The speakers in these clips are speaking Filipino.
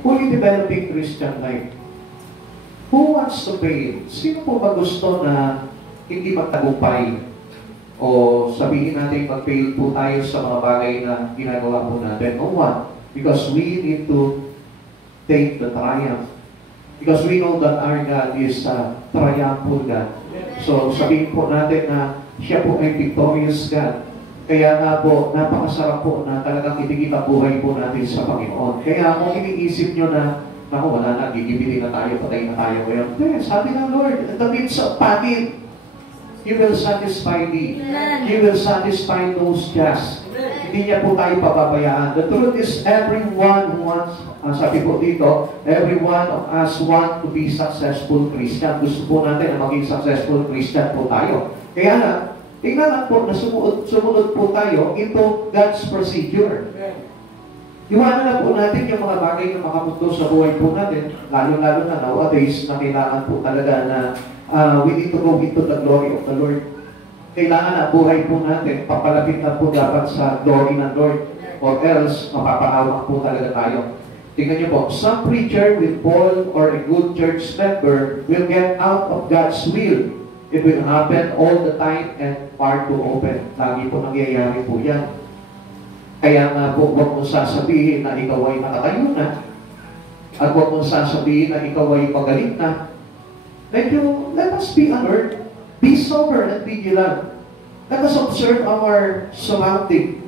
fully developing Christian life. Who wants to fail? Sino po ba gusto na hindi magtagumpay? O sabihin natin mag-fail po tayo sa mga bagay na ginagawa po natin? No one. Because we need to take the triumph. Because we know that our God is a triumphant God. So sabihin po natin na siya po ay victorious God. Kaya nga po, napakasarap po na talagang kitikita buhay po natin sa Panginoon. Kaya kung iniisip nyo na, naku, wala na, gigibili na tayo, patay na tayo ngayon. Sabi ng Lord, in the midst of famine, He will satisfy thee. He will satisfy those just. Hindi niya po tayo pababayaan. The truth is, everyone who wants, sabi po dito, every one of us want to be successful Christian. Gusto po natin na maging successful Christian po tayo. Kaya na, tingnan lang po na sumunod po tayo into God's procedure. Iwanan na po natin yung mga bagay na makapunto sa buhay po natin, lalo-lalo na nowadays na kailangan po talaga na we need to go into the glory of the Lord. Kailangan na buhay po natin, papalapit na po dapat sa glory ng Lord, or else mapapaawa po talaga tayo. Tingnan niyo po, some preacher will fall or a good church member will get out of God's will. It will happen all the time and far too often. Lagi po nangyayari po yan. Kaya nga po, huwag mong sasabihin na ikaw ay nakatayo na. At huwag mong sasabihin na ikaw ay pagaling na. Let us be alert. Be sober and vigilant. Let us observe our surrounding.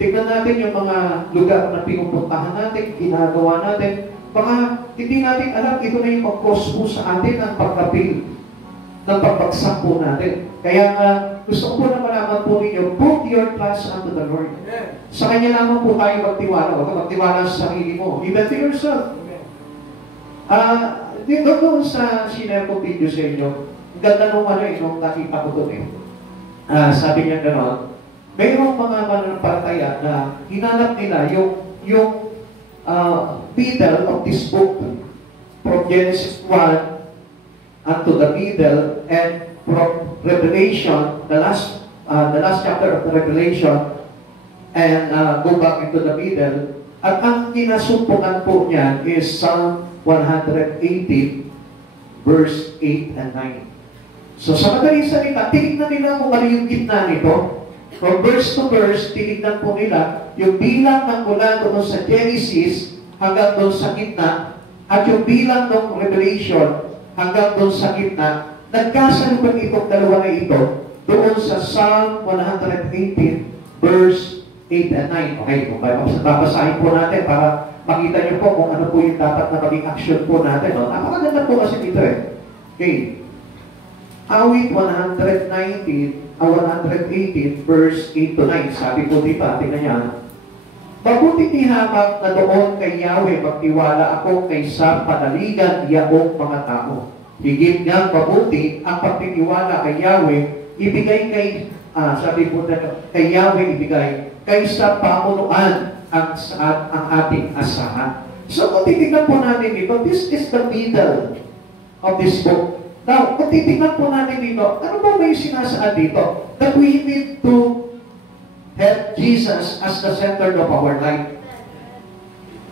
Tignan natin yung mga lugar na pinupuntahan natin, ginagawa natin. Baka hindi natin alam, ito na yung mag-cause po sa atin ang pagkapil ng pagbagsak po natin. Kaya gusto ko po na malaman po ninyo, put your trust unto the Lord. Sa Kanya naman po tayo magtiwala. Huwag ka magtiwala sa sarili mo. Even to yourself. Dito doon sa sinare ko video sa inyo, ang ganda nung nung nakita ko doon sabi niya gano'n, mayroong mga mananampalataya na hinanap nila yung middle of this book, from Genesis 1 unto the middle, and from Revelation, the last chapter of the Revelation, and go back into the middle. At ang kinasumpungan po niyan is Psalm 118, verse 8 and 9. So sa madaling salita, tinignan nila kung ano yung gitna nito. From verse to verse, tinignan po nila yung bilang ng mula doon sa Genesis hanggang doon sa gitna, at yung bilang ng Revelation hanggang doon sa gitna. Nagkasalupan itong dalawa na ito doon sa Psalm 118, verse 8 and 9. Okay, kung babasahin po natin para makita niyo po kung ano po yung dapat na maging action po natin. No? Napakaganda po kasi dito eh. Okay. Awit 118, verse 8 to 9. Sabi po dito, tingnan niya. Mabuti ni Hamak na doon kay Yahweh magtiwala ako kaysa panaligan iyong mga tao. Higit niyang mabuti ang pagtitiwala kay Yahweh, ibigay kay, sabi po na, kay Yahweh ibigay, kaysa pamunuan ang ating asahan. So kung titignan po natin ito, this is the middle of this book. Now, kung titignan po natin dito, ano ba may sinasaad dito? That we need to have Jesus as the center of our life.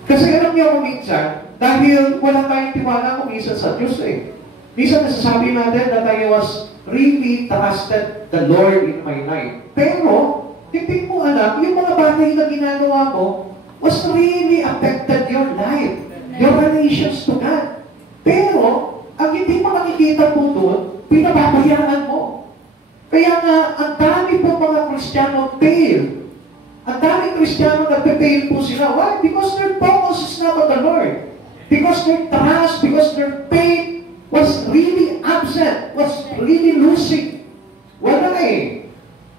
Kasi alam niyo kung minsan, dahil wala tayong tiwala kung minsan sa Diyos eh. Minsan nasasabi natin that I was really trusted the Lord in my life. Pero, hindi mo alam, yung mga bagay na ginagawa mo was really affected your life, your relations to God. Pero, ang hindi mo nakikita po doon, pinababayaan mo. Kaya nga, ang dami po mga Kristiyano fail. Ang dami Kristiyano nagpe-fail po sila. Why? Because their focus is not on the Lord. Because their trust, because their faith was really absent, was really losing. Wala eh.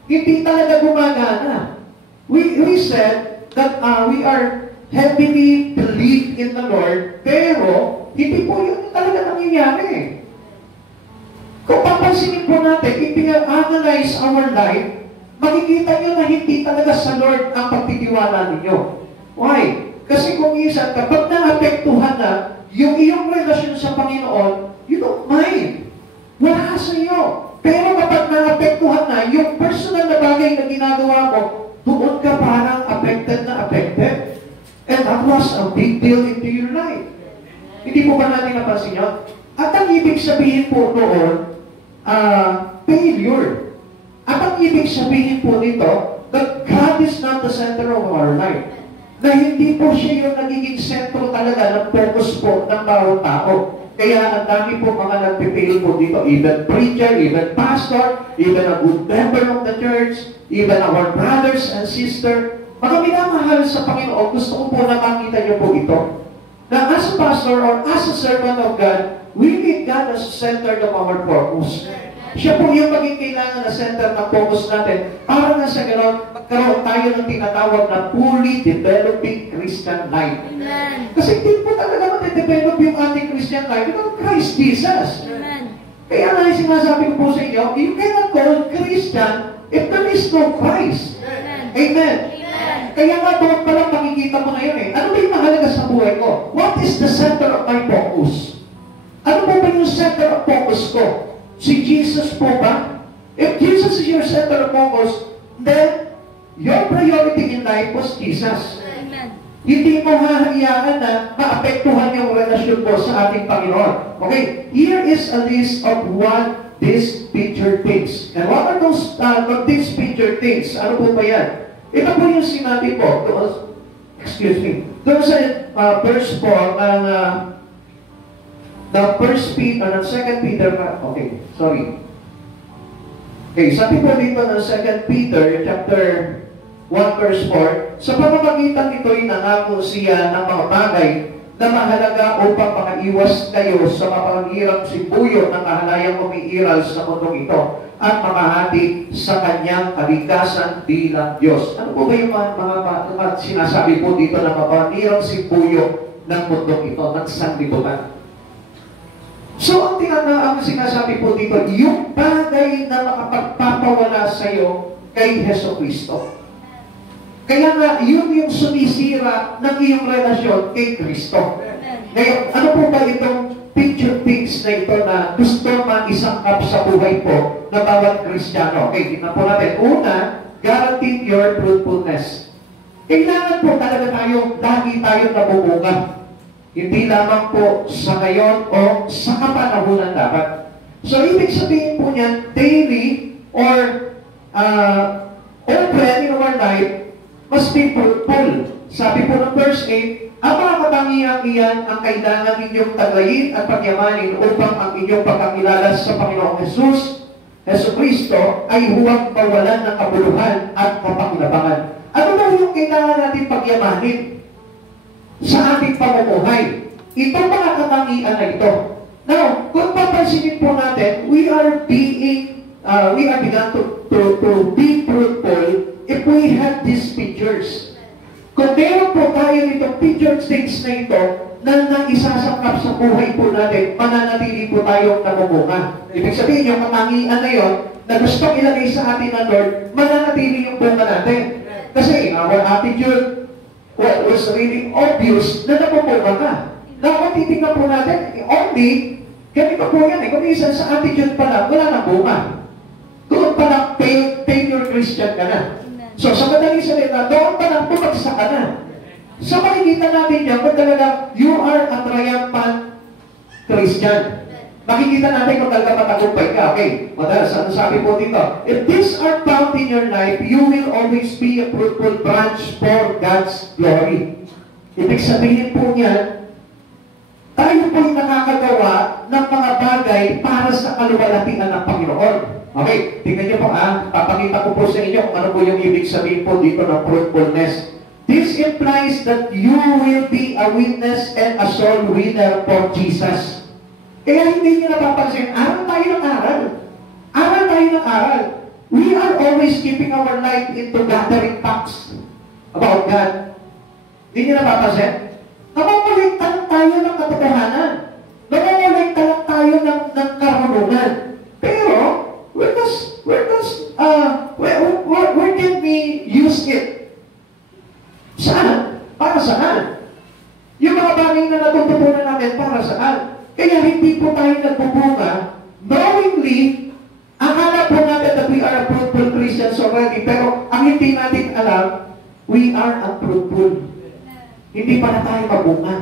Hindi talaga gumagana. We said that we are heavily believe in the Lord, pero hindi po yun talaga nangyayari. Kung papansinin po natin, if we analyze our life, makikita nyo na hindi talaga sa Lord ang pagtitiwala ninyo. Why? Kasi kung isa, kapag naapektuhan na yung iyong relasyon sa Panginoon, you don't mind. Wala sa iyo. Pero kapag naapektuhan na, yung personal na bagay na ginagawa mo, doon ka parang affected na affected. And that was a big deal into your life. Hindi po ba natin napansin yun? At ang ibig sabihin po noon, failure. At ang ibig sabihin po nito, that God is not the center of our life. Na hindi po siya yung nagiging sentro talaga ng focus po ng bawat tao. Kaya ang dami po mga nagpipiil po dito, even preacher, even pastor, even a good member of the church, even our brothers and sisters. Mga minamahal sa Panginoon, gusto ko po na makita niyo po ito. Na as a pastor or as a servant of God, we need God as the center of our focus. Siya po yung maging kailangan na center ng focus natin para na sa gano'n, magkaroon tayo ng tinatawag na fully developing Christian life. Amen. Kasi hindi po talaga matidevelop yung ating Christian life without Christ Jesus. Amen. Kaya nga yung sinasabi ko po sa inyo, you cannot call Christian if there is no Christ. Amen. Amen. Amen. Kaya nga doon pala makikita mo na yun eh. Ano ba yung mahalaga sa buhay ko? What is the center of my focus? Ano ba yung center of focus ko? Si Jesus po ba? If Jesus is your center of focus, then your priority in life was Jesus. Amen. Hindi mo hahayaan na maapektuhan yung relasyon mo sa ating Panginoon. Okay, here is a list of what these picture things. And what are those these picture things? Ano po ba yan? Ito po yung sinabi po. Excuse me. Doon sa verse 4 ng the first Peter, ng 2 Peter, okay, sorry. Okay, sabi po dito ng 2 Peter, chapter 1, verse 4, sa pamamagitan nito'y nangako siya ng mga bagay na mahalaga upang makaiwas kayo sa mapangirang sibuyo ng kahalayang umiiral sa mundong ito at mamahati sa kanyang kalikasan bilang Diyos. Ano po ba yung mga sinasabi po dito na mapangirang sibuyo ng mundong ito, ng sanglibutan? So, ang sinasabi po dito, yung bagay na makapagpapawala sa iyo kay Heso Kristo. Kaya nga, yun yung sumisira ng iyong relasyon kay Kristo. Ngayon, ano po ba itong picture things na ito na gusto mag-isangkap sa buhay po na bawat Kristiyano? Okay, tingnan po natin. Una, guarantee your fruitfulness. Kailangan po talaga lagi tayo nabubunga. Hindi lamang po sa ngayon o sa kapanahunan dapat. So, ibig sabihin po niyan, daily or open in our life must be fruitful. Sabi po ng verse 8, ang mga katangiang iyan ang kailangan ninyong tagayin at pagyamanin upang ang inyong pagkakilala sa Panginoong Heso Kristo ay huwag mawalan ng kabuluhan at kapakilabangan. Ano ba yung kailangan natin pagyamanin sa ating pamumuhay? Itong mga katangian na ito. Now, kung papansinin po natin, we are begun to be fruitful if we have these pictures. Kung meron po tayo nitong picture things na ito na naisasangkap sa buhay po natin, mananatili po tayong namumunga. Ibig sabihin, yung katangian na yon na gustong ilagay sa atin ng Lord, mananatili yung bunga natin. Kasi in our attitude, what was really obvious na namumunga ka. Now, kung titignan po natin, only, ganito po yan eh. Kung isa sa attitude pa lang, wala nang bunga. Doon pa lang, failure Christian ka na. So, sa madaling salita, doon pa lang, bumagsak ka na. So, makikita natin yan, kung talaga, you are a triumphant Christian. Makikita natin kung talaga matagumpay ka. Okay, madalas, ano sabi po dito? If these are found in your life, you will always be a fruitful branch for God's glory. Ibig sabihin po niyan, tayo po'y nakakagawa ng mga bagay para sa kaluwalhatian ng Panginoon. Okay, tingnan niyo po papakita ko po sa inyo kung ano po yung ibig sabihin po dito ng fruitfulness. This implies that you will be a witness and a soul winner for Jesus. Kaya hindi niyo napapansin, aral tayo ng aral. Aral tayo ng aral. We are always keeping our life into gathering facts about God. Hindi niyo napapansin? Namamaligtan tayo ng katotohanan. Namamaligtan lang tayo ng karunungan. Pero, where can we use it? Saan? Para saan? Yung mga bagay na natututunan natin, para saan? Kaya hindi po tayo nagbubunga, knowingly, akala po natin that we are a fruitful Christians already, pero ang hindi natin alam, we are unfruitful. Hindi pa na tayo mabunga.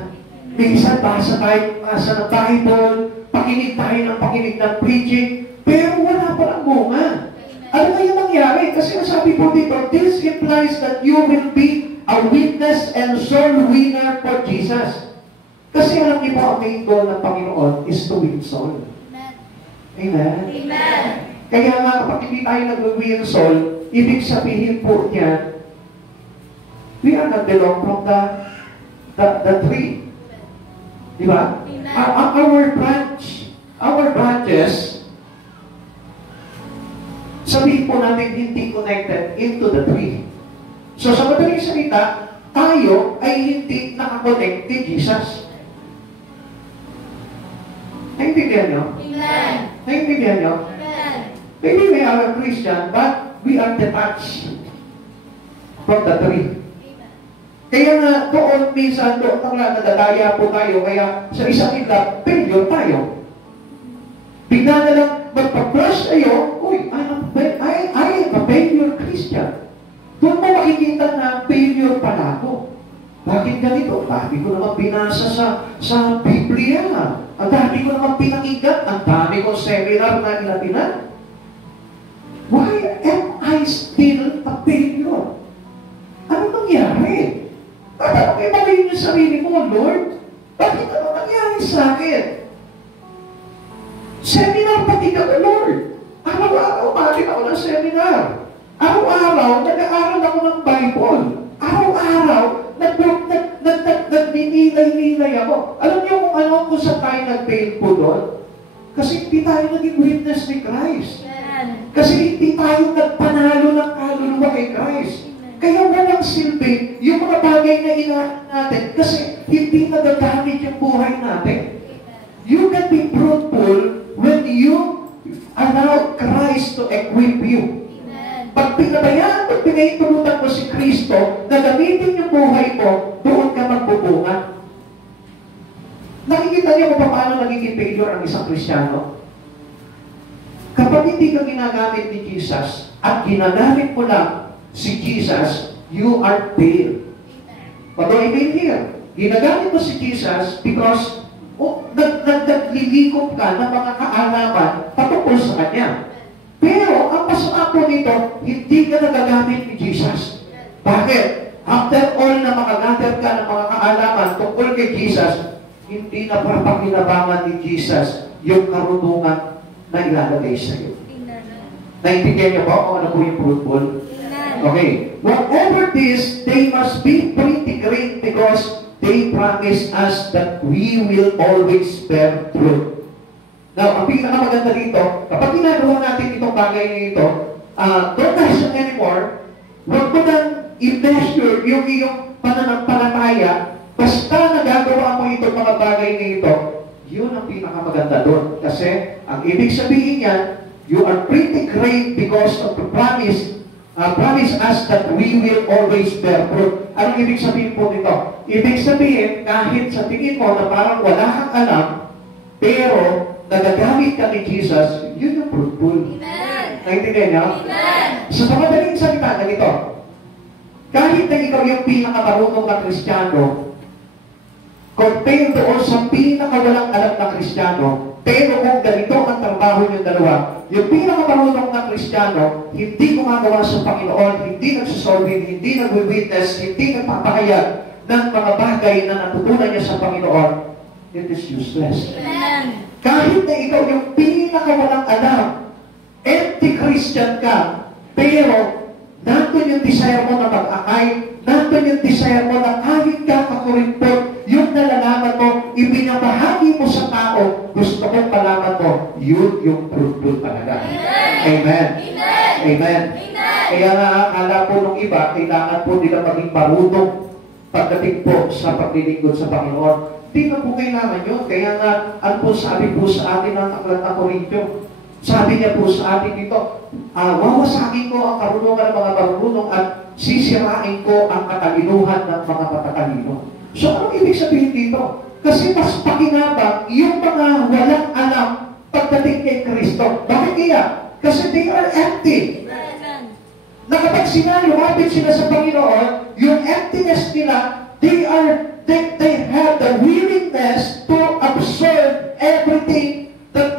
Minsan, basa ng Bible, pakinig tayo ng preaching, pero wala pa ng bunga. Ano kaya nangyari? Kasi sabi po dito, this implies that you will be a witness and soul winner for Jesus. Kasi alam niyo po, ang main goal ng Panginoon is to win soul. Amen? Amen. Kaya nga, kapag hindi tayo nag-win soul, ibig sabihin po niya, we are not belong from the tree. Di ba? Our branches, sabihin po natin hindi connected into the tree. So sa madaling salita, tayo ay hindi nakakonect kay Jesus. Naintindihan nyo? Amen. Naintindihan nyo? Amen. Maybe we are a Christian, but we are detached from the tree. Kaya nga, doon minsan, doon nadadaya po tayo, kaya sa isang itlap, failure tayo. Bigla na lang, magpa-flash tayo, uy, I am a failure Christian. Doon mo makikita na failure pala ako. Bakit ganito? Dami ko naman binasa sa Biblia. Ang dami ko naman pinakinggan. Ang dami kong seminar na ilapinan. Why am I still a failure? Ano nangyari? Tatanong kayo ba yung sarili mo, Lord? Bakit ano nangyari sa akin? Seminar pati ka, Lord. Araw-araw, umalit ako ng seminar. Araw-araw, nag-aaral ako ng Bible. Araw-araw, nagninilay-nilay ako. Alam niyo kung saan tayo nag-fail po doon? Kasi hindi tayo naging witness ni Christ. Kasi hindi tayo nagpanalo ng kaluluwa kay Christ. Kaya walang silbi yung mga bagay na inaanap natin kasi hindi nagagamit yung buhay natin. You can be fruitful when you allow Christ to equip you. Pag pinabayaan mo, pinaitulutan mo si Kristo na gamitin yung buhay mo, doon ka magbubunga. Nakikita niyo kung paano nagiging failure ang isang Kristiyano? Kapag hindi ka ginagamit ni Jesus at ginagamit mo lang si Jesus, you are failed. What do I mean here? Ginagamit mo si Jesus because naglilikop ka ng mga kaalaman patungkol sa Kanya. Pero, ang masama po nito, hindi ka nagagamit ni Jesus. Bakit? After all na makagather ka ng mga kaalaman tungkol kay Jesus, hindi na papakinabangan ni Jesus yung karunungan na ilalagay sa iyo. Naintindihan niyo ba kung ano po yung fruitful? Okay. Whatever this, they must be pretty great because they promise us that we will always bear fruit. Now, ang pinakamaganda dito, kapag ginagawa natin itong bagay na ito, don't question anymore, huwag mo nang i-measure yung iyong pananampalataya, basta nagagawa mo itong mga bagay na ito, yun ang pinakamaganda doon. Kasi, ang ibig sabihin niyan, you are pretty great because of the promise us that we will always bear fruit. Anong ibig sabihin po nito? Ibig sabihin, kahit sa tingin mo na parang wala kang alam, pero nagagamit ka ni Jesus, yun yung fruitful. Amen. Naintindihan niyo? Amen. So, sa madaling salita na ito, kahit na ikaw yung pinakamarunong na Kristiyano, compare doon sa pinakawalang alam na Kristiyano, pero kung ganito ang trabaho yung dalawa, yung pinakamarunong na Kristiyano, hindi gumagawa sa Panginoon, hindi nagsusolving, hindi nagwi-witness, hindi nagpapahayag ng mga bagay na natutunan niya sa Panginoon, it is useless. Amen. Kahit na ikaw yung pinakawalang alam, empty Christian ka, pero nandun yung desire mo na mag-akay, nandun yung desire mo na kahit ka kakurimpot, yung nalalaman mo, ibinabahagi mo sa tao, gusto kong malaman mo, yun yung fruitful talaga. Amen. Amen. Amen. Kaya nga, akala po nung iba, kailangan po nila maging marunong pagdating po sa paglilingkod sa Panginoon. Hindi na po kailangan yun. Kaya nga, ano po sabi po sa atin ng Aklat ng Korintyo? Sabi niya po sa atin dito, wawasakin ko ang karunungan ng mga marunong at sisirain ko ang katalinuhan ng mga matatalino. So, anong ibig sabihin dito? Kasi mas pakinabang yung mga walang alam pagdating kay Kristo. Bakit kaya? Kasi they are empty. Na kapag lumapit sila sa Panginoon, yung emptiness nila, they have the willingness to absorb everything that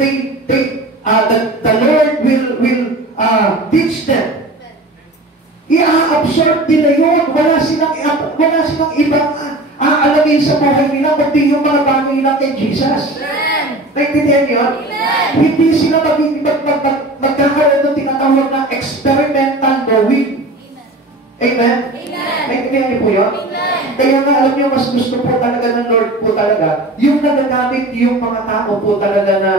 that the Lord will teach them. I-absorb nila yun. Wala silang ibang aalamin sa buhay nila, kundi yung mga bagay nila kay Jesus. Naintindihan niyo? Hindi sila magkakaroon ng tinatawag na experimental knowing. Amen? Naintindihan niyo po yun? Kaya nga alam niyo, mas gusto po talaga ng Lord po talaga, yung nagagamit yung mga tao po talaga na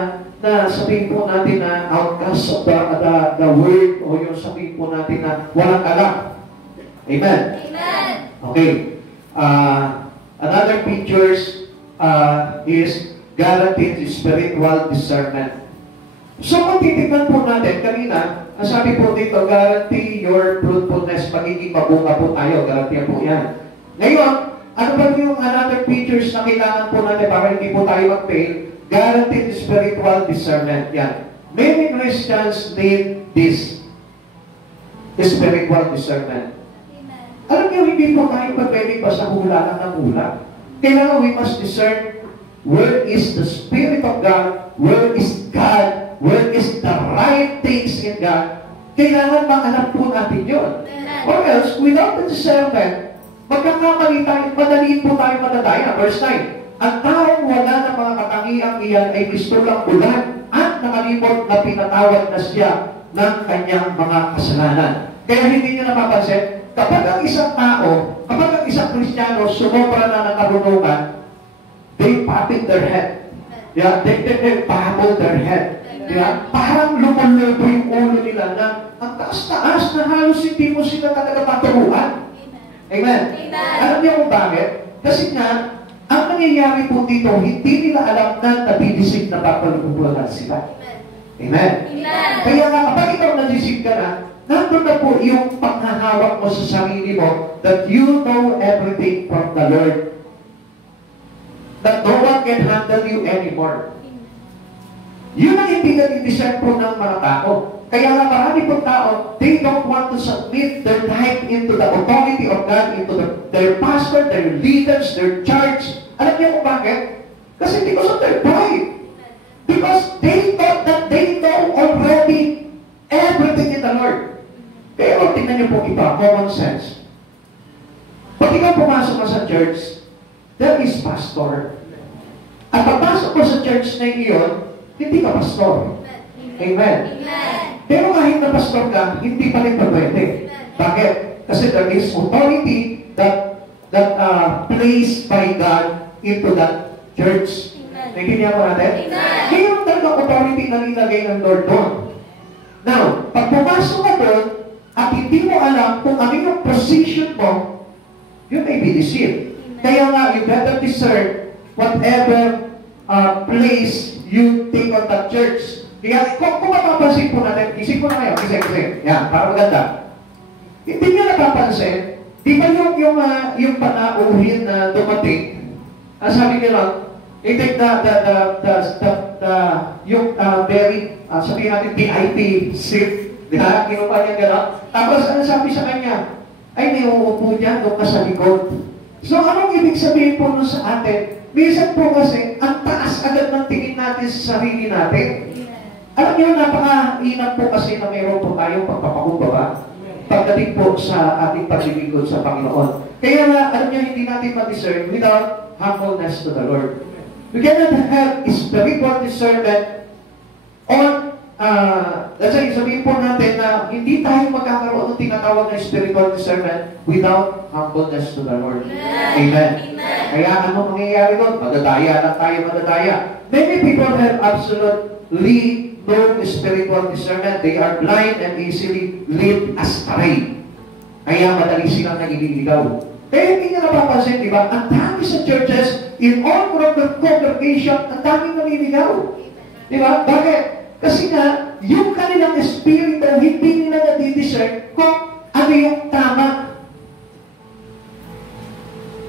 sabihin po natin na outcast of the word, o yung sabihin po natin na walang alam. Amen? Okay. Another pictures is guaranteed spiritual discernment. So kung titignan po natin, kanina, ang sabi po dito, guarantee your fruitfulness, pagiging mabunga po tayo, garantiya po yan. Ngayon, ano ba yung another features na kailangan po natin para hindi po tayo mag-fail? Guaranteed spiritual discernment. Yan. Many Christians need this spiritual discernment. Alam niyo, hindi po tayo pwedeng basta hula lang ng hula. Kailangan we must discern where is the Spirit of God, where is God, where is the right things in God. Kailangan maalam po natin yun. Or else, without the discernment, magkakamali tayo, madaliin po tayo madadaya. Verse 9, ang taong wala ng mga katangiang iyan ay gusto lang ulan at nakalimot na pinatawad na siya ng kanyang mga kasalanan. Kaya hindi niyo napapansin, kapag ang isang tao, kapag ang isang Kristiyano sumobra na ng karunungan, they patted their head. Yeah, they pamel their head. Yeah, parang lumulubo yung ulo nila na ang taas-taas na halos hindi mo sila talaga maturuan. Amen? Alam niyo kung bakit? Kasi nga, ang nangyayari po dito, hindi nila alam na nabibisig na papalubulan sila. Amen? Kaya nga, kapag ikaw nabisig ka na, nandun na po yung panghahawak mo sa sarili mo that you know everything from the Lord. That no one can handle you anymore. Yun ang hindi nag-discern po ng mga tao. Kaya nga marami pong tao, they don't want to submit their life into the authority of God, into their pastor, their leaders, their church. Alam niyo kung bakit? Kasi because of their pride. Because they thought that they know already everything in the Lord. Kaya kung tingnan niyo po iba, common sense. Pag ikaw pumasok ka sa church, there is pastor. At pagpasok mo sa church na iyon, hindi ka pastor. Amen. Pero kahit na pastor ka, hindi pa rin pwede. Bakit? Kasi there is authority that placed by God into that church. Naintindihan mo natin? Ngayon talaga authority na nilagay ng Lord doon. Now, pag pumasok ka doon, at hindi mo alam kung ano yung position mo, you may be deceived. Kaya nga, you better discern whatever place you take on that church. Kaya kung mapapansin po natin, isip po na kayo, kasi. Yan, para maganda. Hindi nyo napapansin, di ba yung panauhin na dumating, sabi nila, i-take yung very, sabihin natin, VIP seat, di ba? Kinupa niya gano'n. Tapos, ano sabi sa kanya? Ay, may uupo dyan, doon ka sa likod. So, anong ibig sabihin po nun sa atin? Minsan po kasi, ang taas agad ng tingin natin sa sarili natin. Alam niyo, napaka-inap po kasi na mayroon po tayong pagpapakumbaba pagdating po sa ating paglilingkod sa Panginoon. Kaya nga, alam niyo, hindi natin ma-discern without humbleness to the Lord. We cannot have spiritual discernment on, let's say, sabihin po natin na hindi tayo magkakaroon ng tinatawag na spiritual discernment without humbleness to the Lord. Amen. Kaya ano mangyayari doon? Madadaya lang tayo, madadaya. Many people have absolutely no spiritual discernment. They are blind and easily led astray. Kaya madali silang nagililigaw. Kaya hindi nyo napapansin, di ba? Ang dami sa churches, in all congregation, ang daming naliligaw. Di ba? Bakit? Kasi nga, yung kanilang espiritu, hindi nila nadidiscern kung ano yung tama.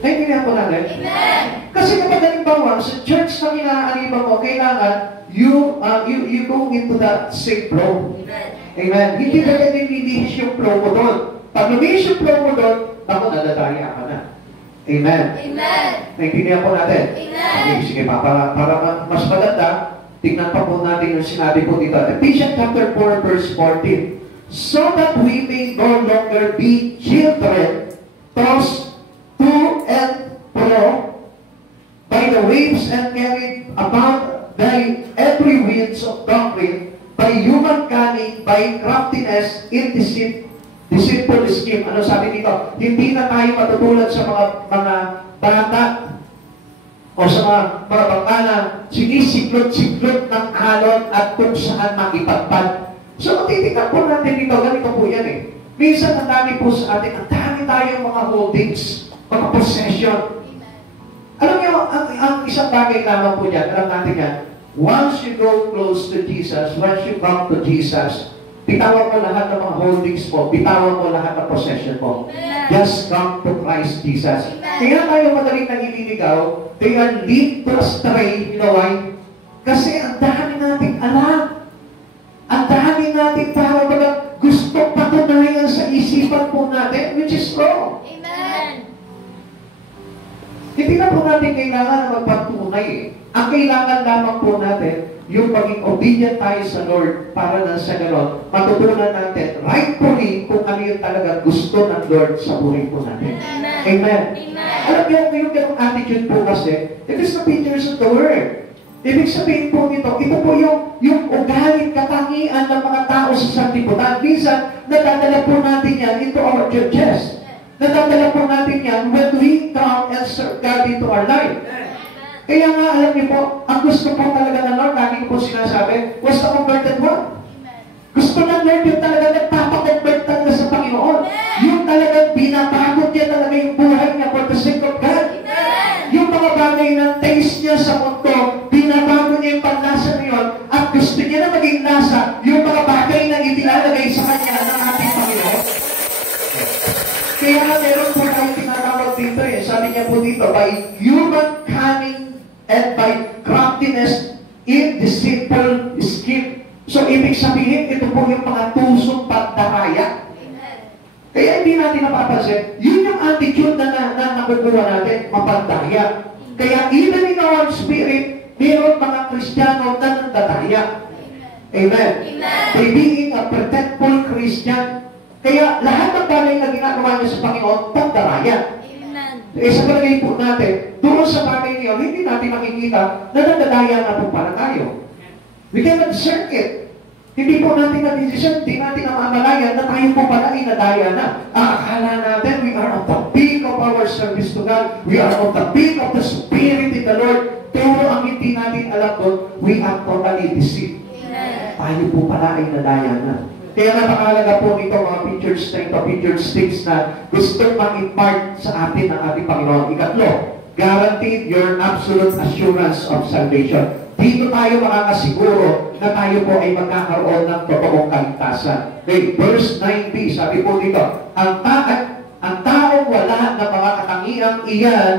Naintindihan po natin? Amen! Kasi kapag halimbawa, sa church na kinaaniban mo, kailangan you go into that same flow. Amen. Hindi ba ganyan lilinis yung flow mo doon? Pag luminis yung flow mo doon, ako nadadaya ka na. Amen. Amen. Naintindihan po natin? Amen. Okay, sige pa. Para mas maganda, tingnan pa po natin yung sinabi po dito. Ephesians chapter 4, verse 14. So that we may no longer be children, tossed to and fro by the waves and carried about by every winds of doctrine, by human cunning, by craftiness, in deceitful scheme. Ano sabi dito? Hindi na tayo matutulad sa mga bata o sa mga bangka na sinisiklot-siklot ng alon at kung saan makipagpad. So, titignan po natin dito, ganito po yan eh. Minsan, ang dami po sa atin, ang dami tayong mga holdings, mga possession. Alam niyo, ang isang bagay lamang po dyan, alam natin yan, once you go close to Jesus, once you come to Jesus, bitawan mo lahat ng mga holdings mo, bitawan mo lahat ng possession mo. Amen. Just come to Christ Jesus. Amen. Kaya tayo madaling nangililigaw, they are lead to astray, you know why? Kasi ang dami nating alam. Ang dami nating para baga gusto patunayan sa isipan po natin, which is wrong. Amen. Hindi na po natin kailangan na magpatunay eh. Ang kailangan lamang po natin, yung maging obedient tayo sa Lord para na sa gano'n, matutunan natin rightfully kung ano yung talaga gusto ng Lord sa buhay po natin. Amen. Amen. Amen. Alam niyo, yung ganong attitude po kasi, it is the pictures of the Word. Ibig sabihin po nito, ito po yung ugaling katangian ng mga tao sa sanlibutan. Minsan, nadadala po natin yan into our churches. Nadadala po natin yan when we come and serve God into our life. Kaya nga, alam niyo po, ang gusto po talaga ng Lord, lagi ko po sinasabi, was the converted one. Gusto ng Lord yung talaga nagpapakonvert talaga sa Panginoon. Yung talaga binabagot niya talaga yung buhay niya for the sake of God. Yung mga bagay na taste niya sa mundo, binabago niya yung panlasa na yun, at gusto niya na maging lasa yung mga bagay na itilalagay sa kanya ng ating Panginoon. Kaya nga meron po tayong tinatawag dito eh. Sabi niya po dito, by human cunning and by craftiness in deceitful scheme. So, ibig sabihin, ito po yung mga tusong pagdaraya. Kaya hindi natin napapansin, yun yung attitude na nakukuha natin, mapandaya. Kaya even in our spirit, mayroon mga Kristiyano na nandadaya. Amen. By being a pretendful Christian. Kaya lahat ng bagay na ginagawa niya sa Panginoon, pandaraya. Eh sa palagay po natin, doon sa bagay niyo, hindi natin makikita na nandadaya na po para tayo. We cannot discern it. Hindi po natin na-discern, hindi natin namamalayan na tayo po pala ay nadaya na. Akala natin, we are on the peak of our service to God. We are on the peak of the Spirit in the Lord. Pero ang hindi natin alam doon, we are totally deceived. Tayo po pala ay nadaya na. Kaya napakalaga po nito mga picture sticks na gusto mag-impart sa atin ng ating Panginoon. Ikatlo, guaranteed your absolute assurance of salvation. Dito tayo makakasiguro na tayo po ay magkakaroon ng totoong kaligtasan. Okay, verse 9b, sabi po dito, ang taong wala ng mga katangiang iyan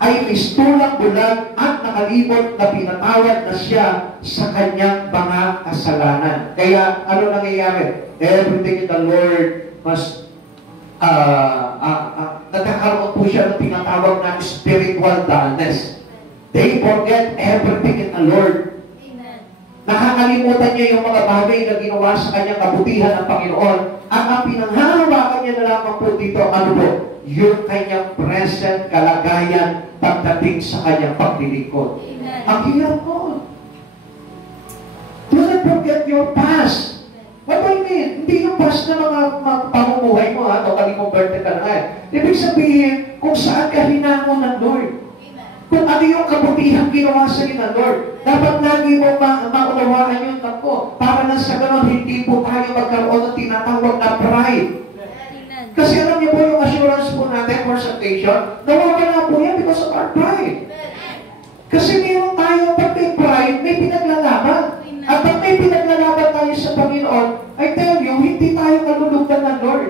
ay mistulang bulag at nakalibot na pinatawad na siya sa kanyang mga kasalanan. Kaya, ano nangyayari? Everything in the Lord must nagkakaroon po siya ng tinatawag na spiritual dullness. They forget everything in the Lord. Nakakalimutan niya yung mga bagay na ginawa sa kanyang kabutihan ng Panginoon. Ang pinanghahawakan niya na lamang po dito, ano po? Yung kanyang present kalagayan pagdating sa kanyang paglilingkod. Ang hirap mo. Do not forget your past. What do you mean? Hindi yung past na mga pamumuhay mo, ha? Totally converted ka na nga. Ibig sabihin, kung saan ka hinangon ng Lord. Kung ano yung kabutihan ginawa sa iyo ng Lord. Dapat lagi mo maunawaan yung tako. Para na sa ganon, hindi po tayo magkaroon ng tinatawag na pride. Kasi alam niyo po yung assurance po natin for salvation, nawala na po yan because of our pride. Kasi meron tayo, pag may pride, may pinaglalaban. At pag may pinaglalaban tayo sa Panginoon, I tell you, hindi tayo kalulugan ng Lord.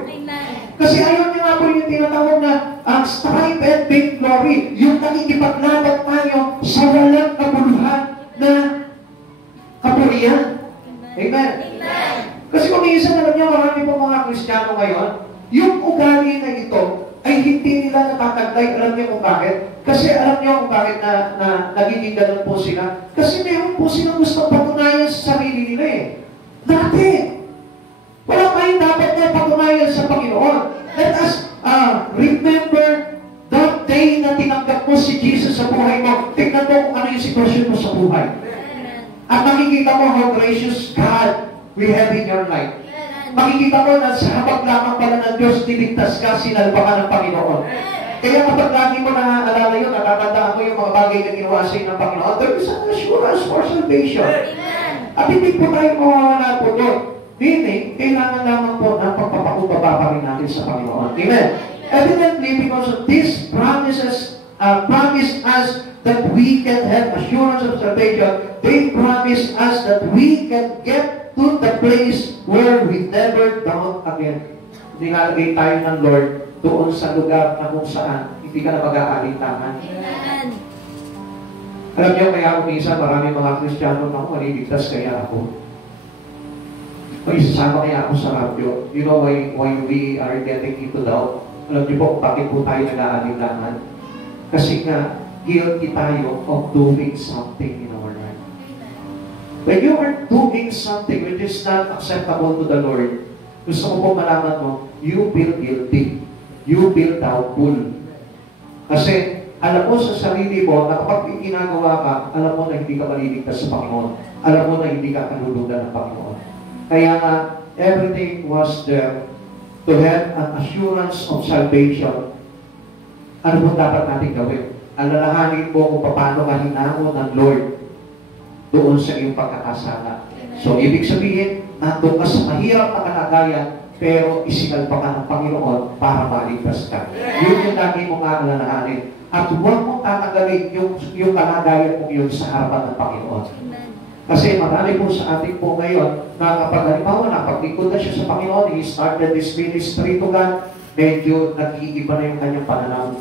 Kasi ayaw niya nga po yung tinatawag na strife and vain glory. Yung nakikipaglaban tayo sa walang kabuluhan na kapurihan. Amen. Kasi kung minsan alam niyo, marami po mga Kristiyano ngayon, yung ugali na ito ay hindi nila nagtataglay. Alam niyo kung bakit? Kasi alam niyo kung bakit na nagiging ganun po sila? Kasi meron po silang gustong patunayan sa sarili nila eh. Dati, wala kayong dapat na patunayan sa Panginoon. Let us remember that day na tinanggap mo si Jesus sa buhay mo. Tignan mo kung ano yung sitwasyon mo sa buhay. At makikita mo how gracious God we have in your life. Makikita mo na sa habag lamang pala ng Diyos, niligtas ka, sinalba ka ng Panginoon. Kaya kapag lagi mo naaalala yun, natatandaan mo yung mga bagay na ginawa sa ng Panginoon, there is an assurance for salvation. At hindi po tayo mawawala po doon. Meaning, kailangan lamang po ng pagpapakumbaba pa rin natin sa Panginoon. Amen. Evidently, because of this promise us that we can have assurance of salvation, they promise us that we can get to the place where we never doubt again. Nilalagay tayo ng Lord doon sa lugar na kung saan hindi ka na mag-aalintangan. Alam niyo, kaya ako minsan maraming mga Kristiyano na maliligtas kaya ako. O isasama kaya ako sa radyo. You know why we are getting into doubt? Alam niyo po kung bakit po tayo nag-aalintangan? Kasi nga, guilty tayo of doing something in our life. When you are doing something which is not acceptable to the Lord, gusto ko po malaman mo, you feel guilty. You feel doubtful. Kasi, alam mo sa sarili mo, na kapag ginagawa ka, alam mo na hindi ka maliligtas sa Panginoon. Alam mo na hindi ka kalulugan ng Panginoon. Kaya nga, everything was there to have an assurance of salvation. Ano po dapat natin gawin? Alalahanin mo kung paano ka hinango ng Lord doon sa iyong pagkakasala. So, ibig sabihin, nandun ka sa mahirap na kalagayan, pero isinalpa ka ng Panginoon para maligtas ka. Yun yung lagi mong alalahanin. At huwag mong tatanggalin yung kalagayan mong yun sa harapan ng Panginoon. Kasi marami po sa ating po ngayon, na kapag halimbawa napaglingkod na siya sa Panginoon, he started this ministry to God, medyo nag-iiba na yung kanyang pananaw.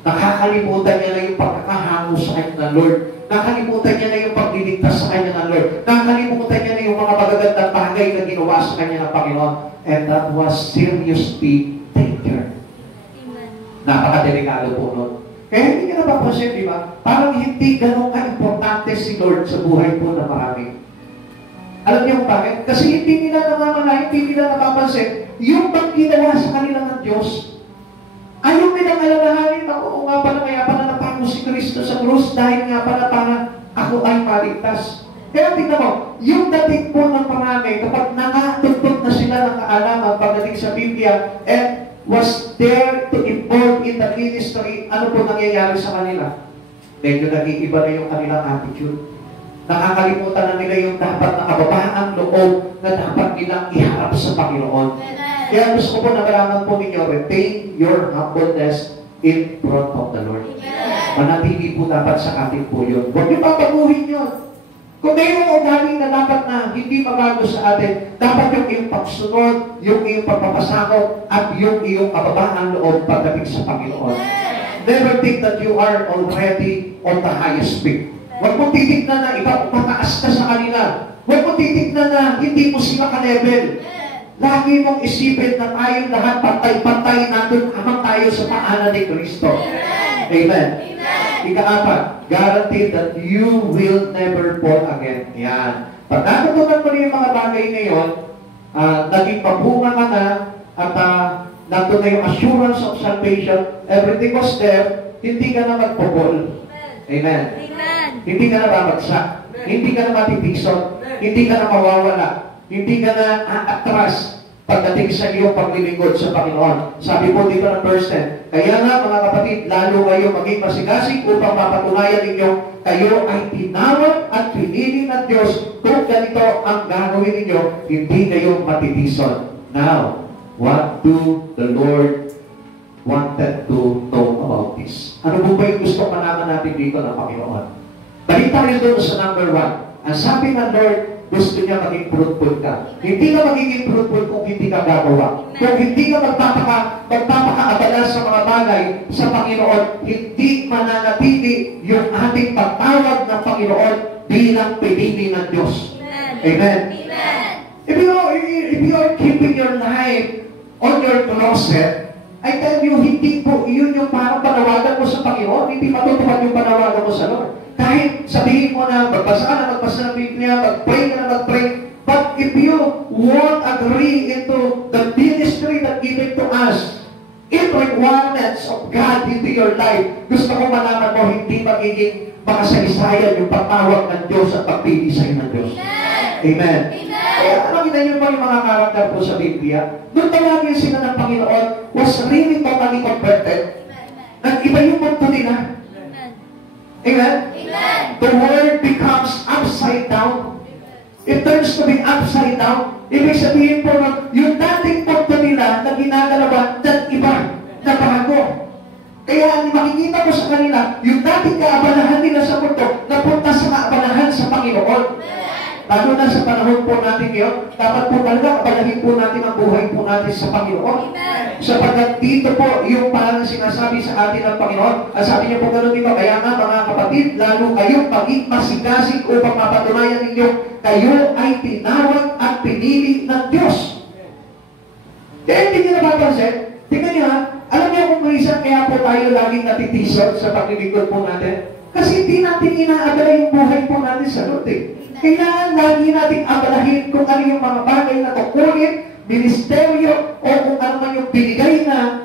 Nakakalimutan niya na yung pagkakahango sa kanya ng Lord. Nakakalimutan niya na yung pagliligtas sa kanya ng Lord. Nakakalimutan niya na yung mga magagandang bagay na ginawa sa kanya ng Panginoon. And that was seriously danger. Napakadelikado po nun. Kaya hindi ka napapansin, di ba? Parang hindi ganun ka-importante si Lord sa buhay po na marami. Alam niyo kung bakit? Kasi hindi nila namamala, hindi nila napapansin yung bang ginawa sa kanila ng Diyos. Ayaw nilang alalahanin na, oo nga pala, kaya pala napako si Kristo sa krus dahil nga pala para ako ay maligtas. Kaya tingnan mo, yung dating po ng marami, kapag nakatugtog na sila ng kaalaman pagdating sa Biblia, and was there to involve in the ministry, ano po nangyayari sa kanila? Medyo nag-iiba na yung kanilang attitude. Nakakalimutan na nila yung dapat na kababaang loob na dapat nilang iharap sa Panginoon. Kaya gusto ko po na malaman po ninyo, retain your humbleness in front of the Lord. Manatili po dapat sa ating po yun. Huwag niyo papaguhin yun. Kung mayroong ugali na dapat na hindi mabago sa atin, dapat yung iyong pagsunod, yung iyong pagpapasakot, at yung iyong kababaang loob pagdating sa Panginoon. Never think that you are already on the highest peak. Huwag mong titignan na iba mataas ka sa kanila. Huwag mong titignan na hindi mo sila ka-level. Lagi mong isipin na tayong lahat pantay-pantay nandun amang tayo sa paanan ni Kristo. Amen. Ika-apat, guaranteed that you will never fall again. Yan. Pag natutunan mo rin yung mga bagay ngayon, naging pabunga ka na, at nandun na yung assurance of salvation, everything was there, hindi ka na magpapol. Amen. Hindi ka na babagsak. Hindi ka na matitison. Hindi ka na mawawala. Hindi ka na atras pagdating sa iyong paglilingkod sa Panginoon. Sabi po dito ng verse 10, kaya nga mga kapatid, lalo kayo maging masigasig upang mapatunayan ninyo, kayo ay tinawag at pinili ng Diyos. Kung ganito ang gagawin ninyo, hindi kayo matitison. Now, what do the Lord wanted to know about this? Ano po ba yung gusto malaman natin dito ng Panginoon? Balik tayo doon sa number 1. Ang sabi ng Lord, gusto niya maging fruitful ka. Hindi ka magiging fruitful kung hindi ka gagawa. Kung hindi ka magpapakaabala sa mga bagay sa Panginoon, hindi mananatili yung ating pagtawag ng Panginoon bilang pinili ng Diyos. Amen. If you are keeping your life on your closet, I tell you, hindi po yun yung parang panawagan mo sa Panginoon. Hindi matutupad yung panawagan mo sa Lord. Kahit sabihin mo na magbasa ka na magbasa ng Biblia, mag-pray ka na mag-pray, but if you won't agree into the ministry that given to us, in requirements of God into your life, gusto ko malaman mo, hindi magiging makasaysayan yung patawag ng Diyos at pagpili sa'yo ng Diyos. Amen. Kaya nakita niyo po yung mga karakter po sa Biblia, nung tawagin sila ng Panginoon, was really totally converted. Nag-iba yung mundo nila. Amen? The world becomes upside down. It turns to be upside down. Ibig sabihin po na yung dating mundo nila na ginagalawan, at iba na bago. Kaya makikita ko sa kanila, yung dating kaabalahan nila sa mundo, napunta sa kaabalahan sa Panginoon. Lalo na sa panahon po natin ngayon, dapat po talaga abalahin po natin ang buhay po natin sa Panginoon. Sapagkat dito po, yung parang sinasabi sa atin ng Panginoon, at sabi niyo po gano'n, di ba? Kaya nga mga kapatid, lalo kayong maging masigasig upang mapatunayan ninyo, kayo ay tinawag at pinili ng Diyos. Kaya hindi nyo napapansin, tingnan nyo ha, alam niyo kung reason kaya po tayo laging natitisod sa paglilingkod po natin? Kasi hindi natin inaabala yung buhay po natin sa Lord eh. Kailangan lagi natin abalahin kung ano yung mga bagay na tukunin, ministeryo, o kung ano man yung binigay na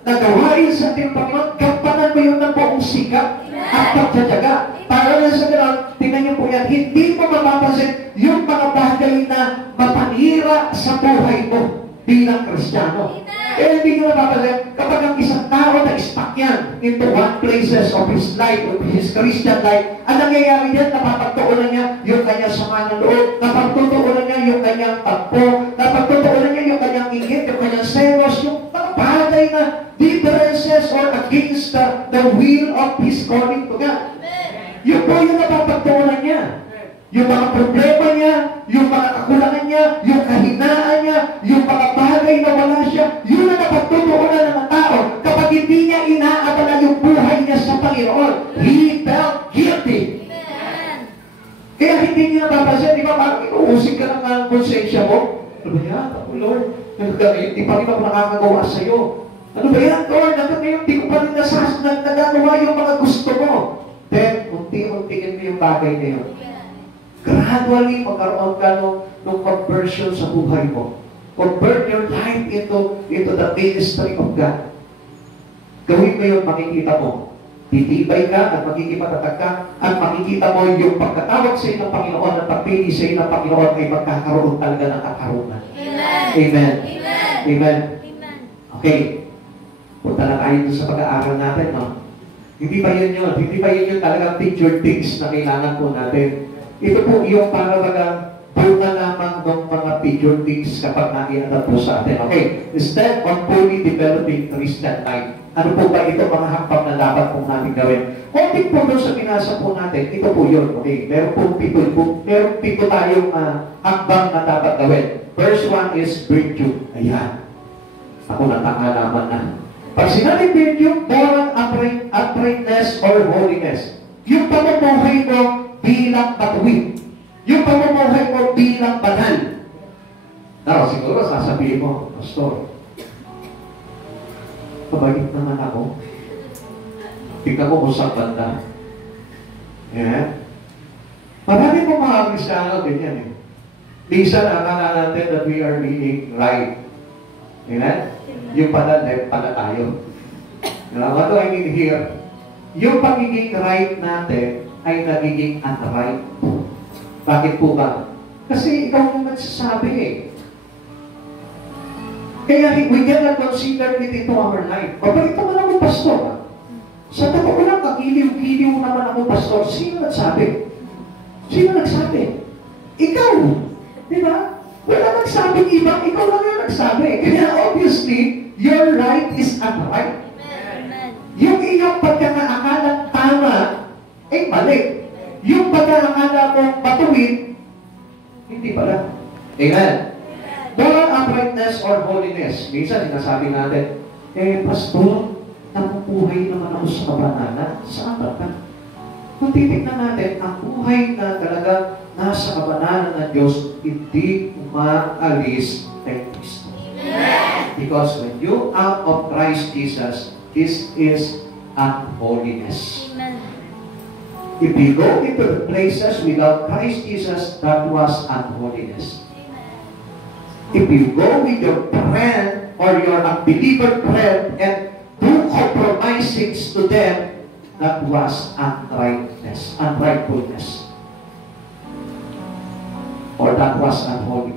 gawain sa ating Panginoon, gampanan mo yun ng buong sikap at pagtsatsaga. Para na sa gano'n, tingnan niyo po yan, hindi mo mapapansin yung mga bagay na mapanira sa buhay mo bilang Kristiyano. Kaya hindi nyo napapansin, kapag ang isang tao na stuck yan into one places of his life, of his Christian life, ang nangyayari yan, napapagtuunan niya yung kanyang sama ng loob, napagtutuunan niya yung kanyang pagpo, napagtutuunan niya yung kanyang ingit, yung kanyang selos, yung mga bagay na differences or against the will of his calling to God. Yun po yung napapagtuunan niya. Yung mga problema niya, yung mga kakulangan niya, yung kahinaan niya, yung mga bagay na wala siya, yun ang napagtutuunan ng mga tao. Kapag hindi niya inaabala yung buhay niya sa Panginoon, he felt guilty. Amen. Kaya hindi niya napapansin, di ba, parang inuusig ka ng konsensya mo. Ano ba yan? Lord, hindi pa rin ako nakakagawa sa'yo. Ano ba yan, Lord? Hanggang ngayon, di ko pa rin nagagawa yung mga gusto mo. Then, unti-untiin mo yung bagay na yun. Gradually, magkaroon ka ng conversion sa buhay mo. Convert your life into the ministry of God. Gawin mo yun, makikita mo. Titibay ka at magkikipatatag ka at makikita mo yung pagkatawag sa iyo ng Panginoon at pagpili sa iyo ng Panginoon ay magkakaroon talaga ng kakarunan. Amen. Amen. Amen. Amen. Okay. Punta na tayo sa pag-aaral natin, no? Hindi pa yun yun. Hindi pa yun yung talagang picture things na kailangan po natin. Ito po yung para bunga lamang ng mga picture things kapag nakianap po sa atin. Okay, instead on fully developing Christian life, ano po ba ito mga hakbang na dapat po natin gawin? Konting po doon sa binasa po natin, ito po yun. Okay, meron pito tayong hakbang na dapat gawin. First one is virtue. Ayan. Ako natangalaman na. Pag sinabing virtue, moral uprightness or holiness. Yung pamumuhay mo bilang matuwid. Yung pamumuhay mo bilang banal. Now, siguro sasabihin mo, Pastor, pabagit naman ako. Tingnan mo kung saan banda. Yeah. Marami po mga Kristiyano ganyan eh. Minsan, akala natin that we are being right. Amen? Yung pala, left pala tayo. What do I mean here? Yung pagiging right natin ay nagiging unright. Bakit po ba? Kasi ikaw naman nagsasabi eh. Kaya we cannot consider it into our life. Kapag ito man ako, pastor, sa totoo lang, kagiliw-giliw naman ako, pastor. Sino nagsabi? Sino nagsabi? Ikaw. Di ba? Wala nagsabing iba, ikaw lang yung nagsabi. Kaya obviously, your right is unright. Yung iyong pagkakaakalang tama, ay mali. Yung pagkakakala mo matuwid, hindi pala. Amen. Moral uprightness or holiness. Minsan, sinasabi natin, pastor, nakukuhay naman ako sa kabanalan. Saan ba ka? Kung titignan natin, ang buhay na talaga nasa kabanalan ng Diyos, hindi umaalis kay Kristo. Amen. Because when you out of Christ Jesus, this is unholiness. Amen. If you go into the places without Christ Jesus, that was unholiness. If you go with your friend or your unbeliever friend and do compromisings to them, that was unrightfulness. Or that was unholy.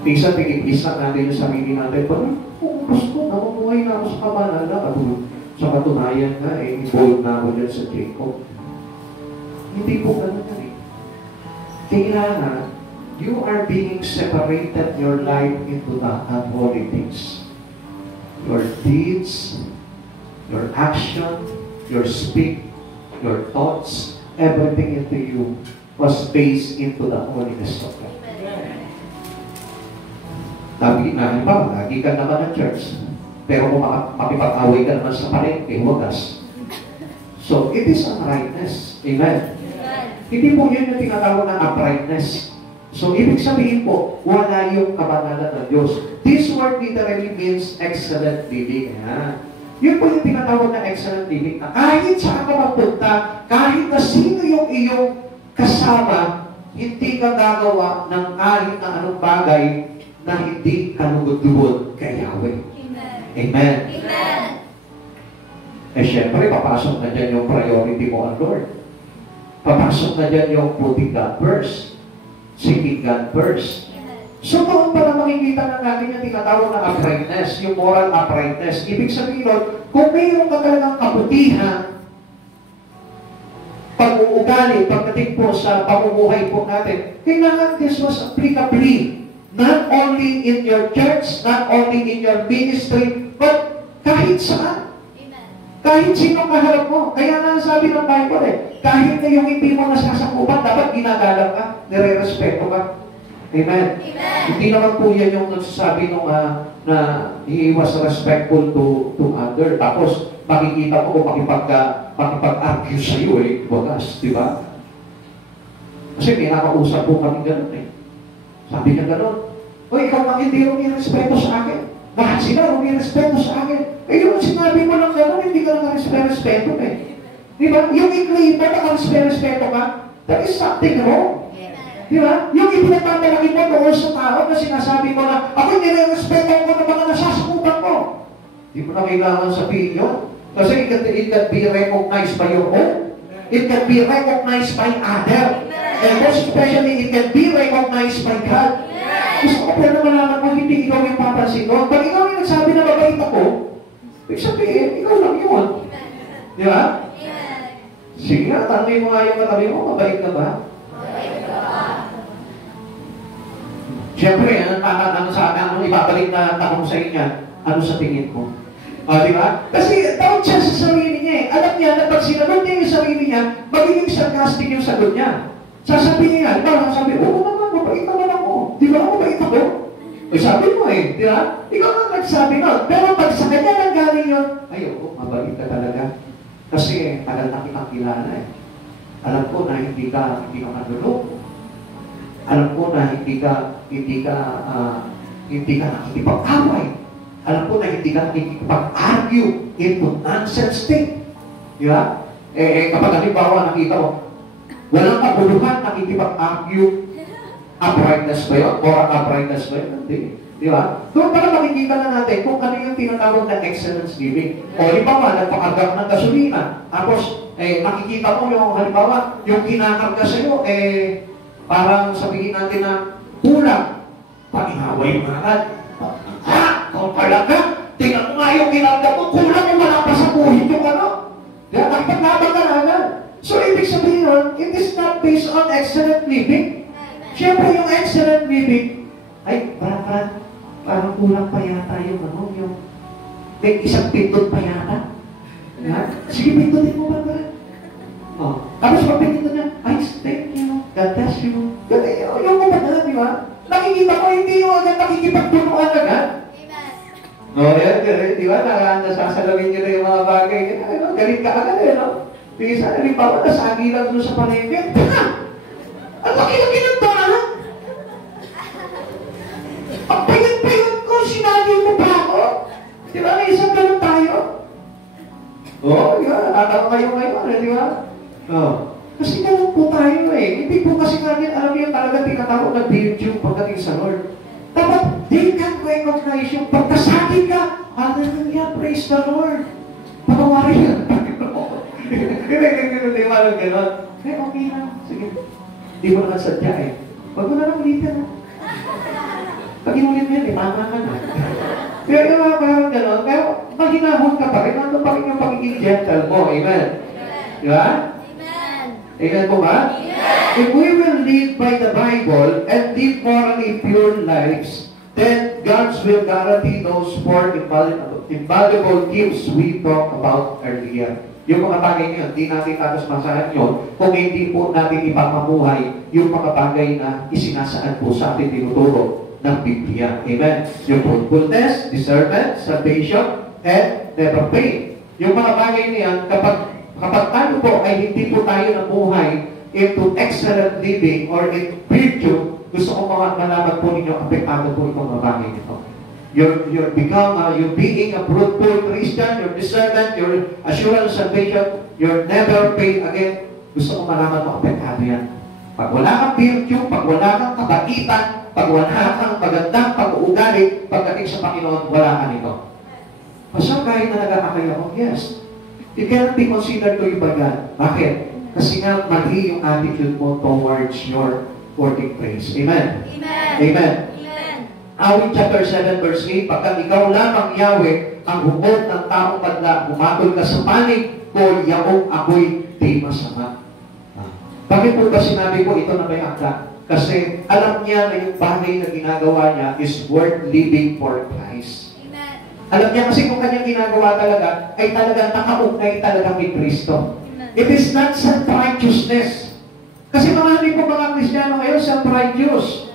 Minsan, pinipisa natin yung sarili natin, parang, kung gusto, namumuhay na ako sa kabanala, sa katunayan nga, involved na ako dyan sa Jacob. Hindi po ganun yan eh. Kailangan, you are being separated your life into the unholy things. Your deeds, your action, your speak, your thoughts, everything into you was based into the holiness of God. Lagi ka naman ng church. Pero kung makipag-away ka naman sa palengke, wagas. So, it is uprightness. Amen? Hindi po yun yung tinatawag na uprightness. So, ibig sabihin po, wala yung kabanalan ng Diyos. This word literally means excellent living. Yun po yung tinatawag na excellent living. Kahit saan ka magpunta, kahit na sino yung iyong kasama, hindi ka gagawa ng kahit na anong bagay na hindi kalugod-lugod kay Yahweh. Amen. Amen. Eh syempre, papasok na dyan yung priority mo ang Lord. Papasok na dyan yung putting God first. Seeking God first. So doon pala makikita na natin yung tinatawag na uprightness, yung moral uprightness. Ibig sabihin, Lord, kung mayroon ka talagang kabutihan, pag-uugali, pagdating po sa pamumuhay po natin, kailangan this was applicably not only in your church, not only in your ministry, but kahit saan. Amen. Kahit sino kaharap mo. Kaya nga sabi ng Bible kahit na yung hindi mo nasasakupan, dapat ginagalang ka, nire-respeto ka. Amen. Amen. Hindi naman po yan yung nagsasabi nung na he was respectful to other. Tapos makikita mo kung makipag-argue sa iyo wagas, di ba? Kasi may nakausap po kami ganun Sabi niya gano'n, o ikaw nang hindi rumirespeto sa akin. Lahat sila rumirespeto sa akin. Eh yung sinabi mo lang gano'n, hindi ka lang respeto Di ba? Yung iklima na respeto ka, that is something wrong. Di ba? Yung ipinagmamalaki mo doon sa tao na sinasabi mo na, ako nire-respeto ko ng mga nasasakupan ko. Di mo na kailangan sabihin yun. Kasi it can be recognized by your own. It can be recognized by other. And most especially, it can be recognized by God. Gusto ko pero malaman mo, hindi ikaw yung papansin ko. Pag ikaw yung nagsabi na mabait ako, ibig sabihin, ikaw lang yun. Di ba? Sige nga, tanongin mo nga yung katabi mo, mabait ka ba? Siyempre, ano ibabalik na tanong sa inyo, ano sa tingin mo? Di ba? Kasi doubt siya sa sarili niya Alam niya na pag sinagot niya yung sarili niya, magiging sarcastic yung sagot niya. Sasabihin niya, di ba? Sabi, oo naman, mabait naman ako. Di ba? Mabait ako. O sabi mo di ba? Ikaw ang nagsabi nun. Pero pag sa kanya nang galing yun, ay, oo, mabait ka talaga. Kasi tagal na kitang kilala Alam ko na hindi ka manluloko. Alam ko na hindi ka nakikipag-away. Alam ko na hindi ka nakikipag-argue into nonsense thing. Di ba? Kapag halimbawa nakita mo, walang kabuluhan, nakikipag-argue. Uprightness ba yun? Moral uprightness ba yun? Hindi. Di ba? Doon pala makikita na natin kung ano yung tinatawag na excellence living. O halimbawa, nagpakagam ng gasolina. Tapos, nakikita mo yung halimbawa, yung kinakarga sa'yo, parang sabihin natin na kulang. Pag-inaway mo agad. Kung pala ka, tingnan mo nga yung kinarga mo, kulang yung wala pa sa buhin yung ano. Diyan, nakipaglaban ka na agad. So, ibig sabihin nun, it is not based on excellent living. Siyempre, yung excellent living, ay, parang kulang pa yata yung may isang pindot pa yata. Sige, pindutin mo ba? Tapos pag pindutin niya, ay, thank you, God bless you. Yung mga na, di ba? Nakikita ko, hindi yung agad nakikipagpunuan agad. Yan, di ba? Nasasalawin nyo na yung mga bagay. Galing ka agad Bisa, halimbawa, nasagi lang doon sa palengke. Ang laki-laki ng tahan! Ang payat-payat Oo, yun. Tatawa kayo ngayon, di ba? Oo. Kasi ganun po tayo eh. Hindi po kasi natin, alam niyo, talaga tinatawag na virtue pagdating sa Lord. Dapat, they can recognize yung pagkasakit ka. Hallelujah, praise the Lord. Patawarin yan. Hindi mo alam gano'n. Eh, okay lang. Sige. Hindi mo naman sadya eh. Huwag mo na lang ulitin. Pag inulit mo yan, tama ka na. Pero yung mga parang gano'n, pero maghinahon ka pa rin, nandun pa rin yung pagiging gentle mo. Amen? Di ba? Amen. Amen po ba? Amen. If we will live by the Bible and live morally pure lives, then God will guarantee those four invaluable gifts we talked about earlier. Yung mga bagay niyo, hindi natin tatas-masahan yun kung hindi po natin ipamamuhay yung mga bagay na isinasaan po sa ating tinuturo ng Biblia. Amen? Yung fruitfulness, discernment, salvation, and never fail. Yung mga bagay niyan, kapag tayo po ay hindi po tayo namuhay into excellent living or in virtue, gusto ko malaman po ninyo, apektado po itong mga bagay nito. You're being a fruitful Christian, your discernment, your assurance, salvation, you're never fail again. Gusto ko malaman mo, apektado yan. Pag wala kang virtue, pag wala kang kabaitan, pag wala kang magandang pag-uugali, pagdating sa Panginoon, wala ka nito. Pasok kahit na nag-aakay ako, yes. You cannot be considered to you by God. Bakit? Kasi nga, mali yung attitude mo towards your working praise. Amen? Amen. Amen. Amen. Awit chapter 7 verse 8, pagka ikaw lamang Yahweh, ang humod ng taong padla, humatol ka sa panig ko, yaong ako'y di masama. Bakit po ba sinabi ko ito na may akda? Kasi alam niya na yung bagay na ginagawa niya is worth living for Christ. Amen. Alam niya kasi kung kanyang ginagawa talaga, ay talagang nakaugnay talaga kay Kristo. Amen. It is not self-righteousness. Kasi marami po mga Kristiyano ngayon self-righteous.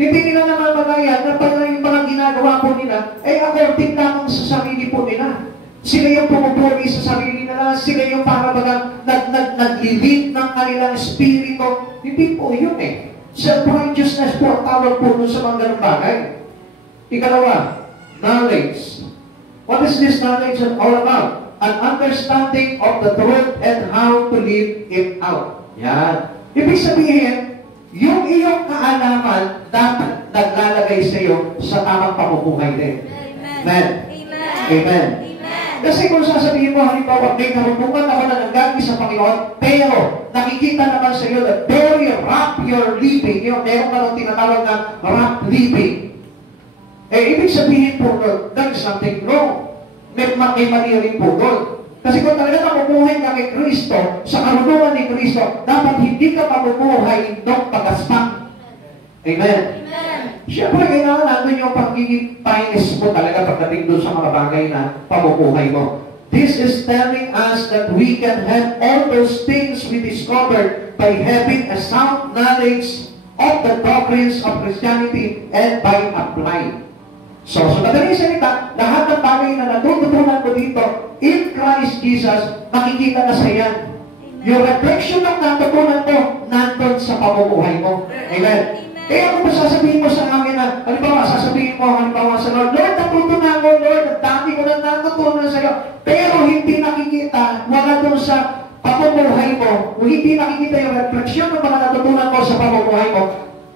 Hindi nila naman magayan na pala yung mga ginagawa po nila ay according lamang sa sarili po nila. Sila yung pumupuri sa sarili nila, sila yung para bagang naglilid ng kanilang espiritu. Hindi po yun eh. Self-righteousness po ang tawag po sa mga ganung bagay. Ikalawa, knowledge. What is this knowledge all about? An understanding of the truth and how to live it out. Yan. Ibig sabihin, yung iyong kaalaman dapat naglalagay sa iyo sa tamang pamumuhay din. Amen. Amen. Amen. Amen. Kasi kung sasabihin mo, halimbawa, may karunungan ako na nanggaling sa Panginoon, pero nakikita naman sa iyo that very rough your living, yung meron ka nung tinatawag na rough living. Eh, ibig sabihin po doon, there is something wrong. May mali rin po doon. Kasi kung talaga mamumuhay ka kay Kristo, sa karunungan ni Kristo, dapat hindi ka mamumuhay ng pagaspak. Amen. Amen. Siyempre, kailangan natin yung pagiging kindness mo talaga pagdating doon sa mga bagay na pamumuhay mo. This is telling us that we can have all those things we discovered by having a sound knowledge of the doctrines of Christianity and by applying. So madaling salita, lahat ng bagay na natututunan mo dito, in Christ Jesus, makikita na sa yan. Yung reflection ng natutunan mo, nandun sa pamumuhay mo. Amen. Kaya kung sasabihin mo sa amin na, halimbawa, sasabihin mo, halimbawa sa Lord, Lord, natutunan ko, Lord, ang dami ko na natutunan sa iyo, pero hindi nakikita, wala doon sa pamumuhay mo, kung hindi nakikita yung reflection ng mga natutunan mo sa pamumuhay mo,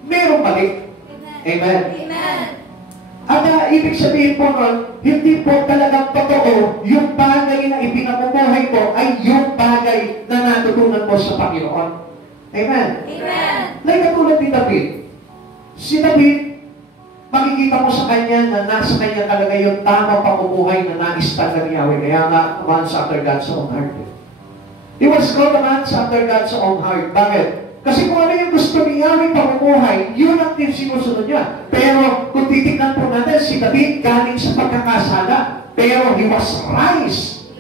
merong mali. Amen. Amen. At ibig sabihin po nun, hindi po talagang totoo yung bagay na ipinamumuhay mo ay yung bagay na natutunan mo sa Panginoon. Amen. Amen. Like katulad ni David. Si David, makikita mo sa kanya na nasa kanya talaga yung tamang pamumuhay na nais talaga ni Yahweh. Kaya nga, man after God's own heart. He was called a man after God's own heart. Bakit? Kasi kung ano yung gusto ni Yahweh pamumuhay, yun ang sinusunod niya. Pero kung titignan po natin, si David galing sa pagkakasala. Pero he was raised.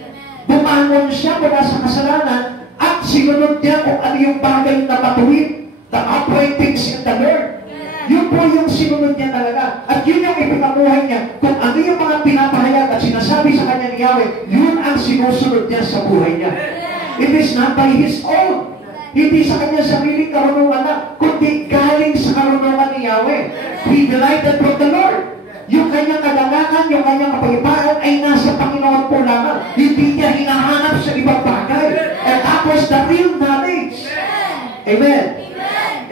Bumangon siya mula sa kasalanan at sinunod niya kung ano yung bagay na matuwid. The upright things in the Lord. Yun po yung sinunod niya talaga. At yun yung ipinamuhay niya. Kung ano yung mga pinapahayag at sinasabi sa kanya ni Yahweh, yun ang sinusunod niya sa buhay niya. It is not by his own. Hindi sa kanya sariling karunungan na, kundi galing sa karunungan ni Yahweh. He delighted from the Lord. Yung kanyang kagalakan, yung kanyang kapayapaan ay nasa Panginoon po lamang. Hindi niya hinahanap sa ibang bagay. And that was the real knowledge. Amen.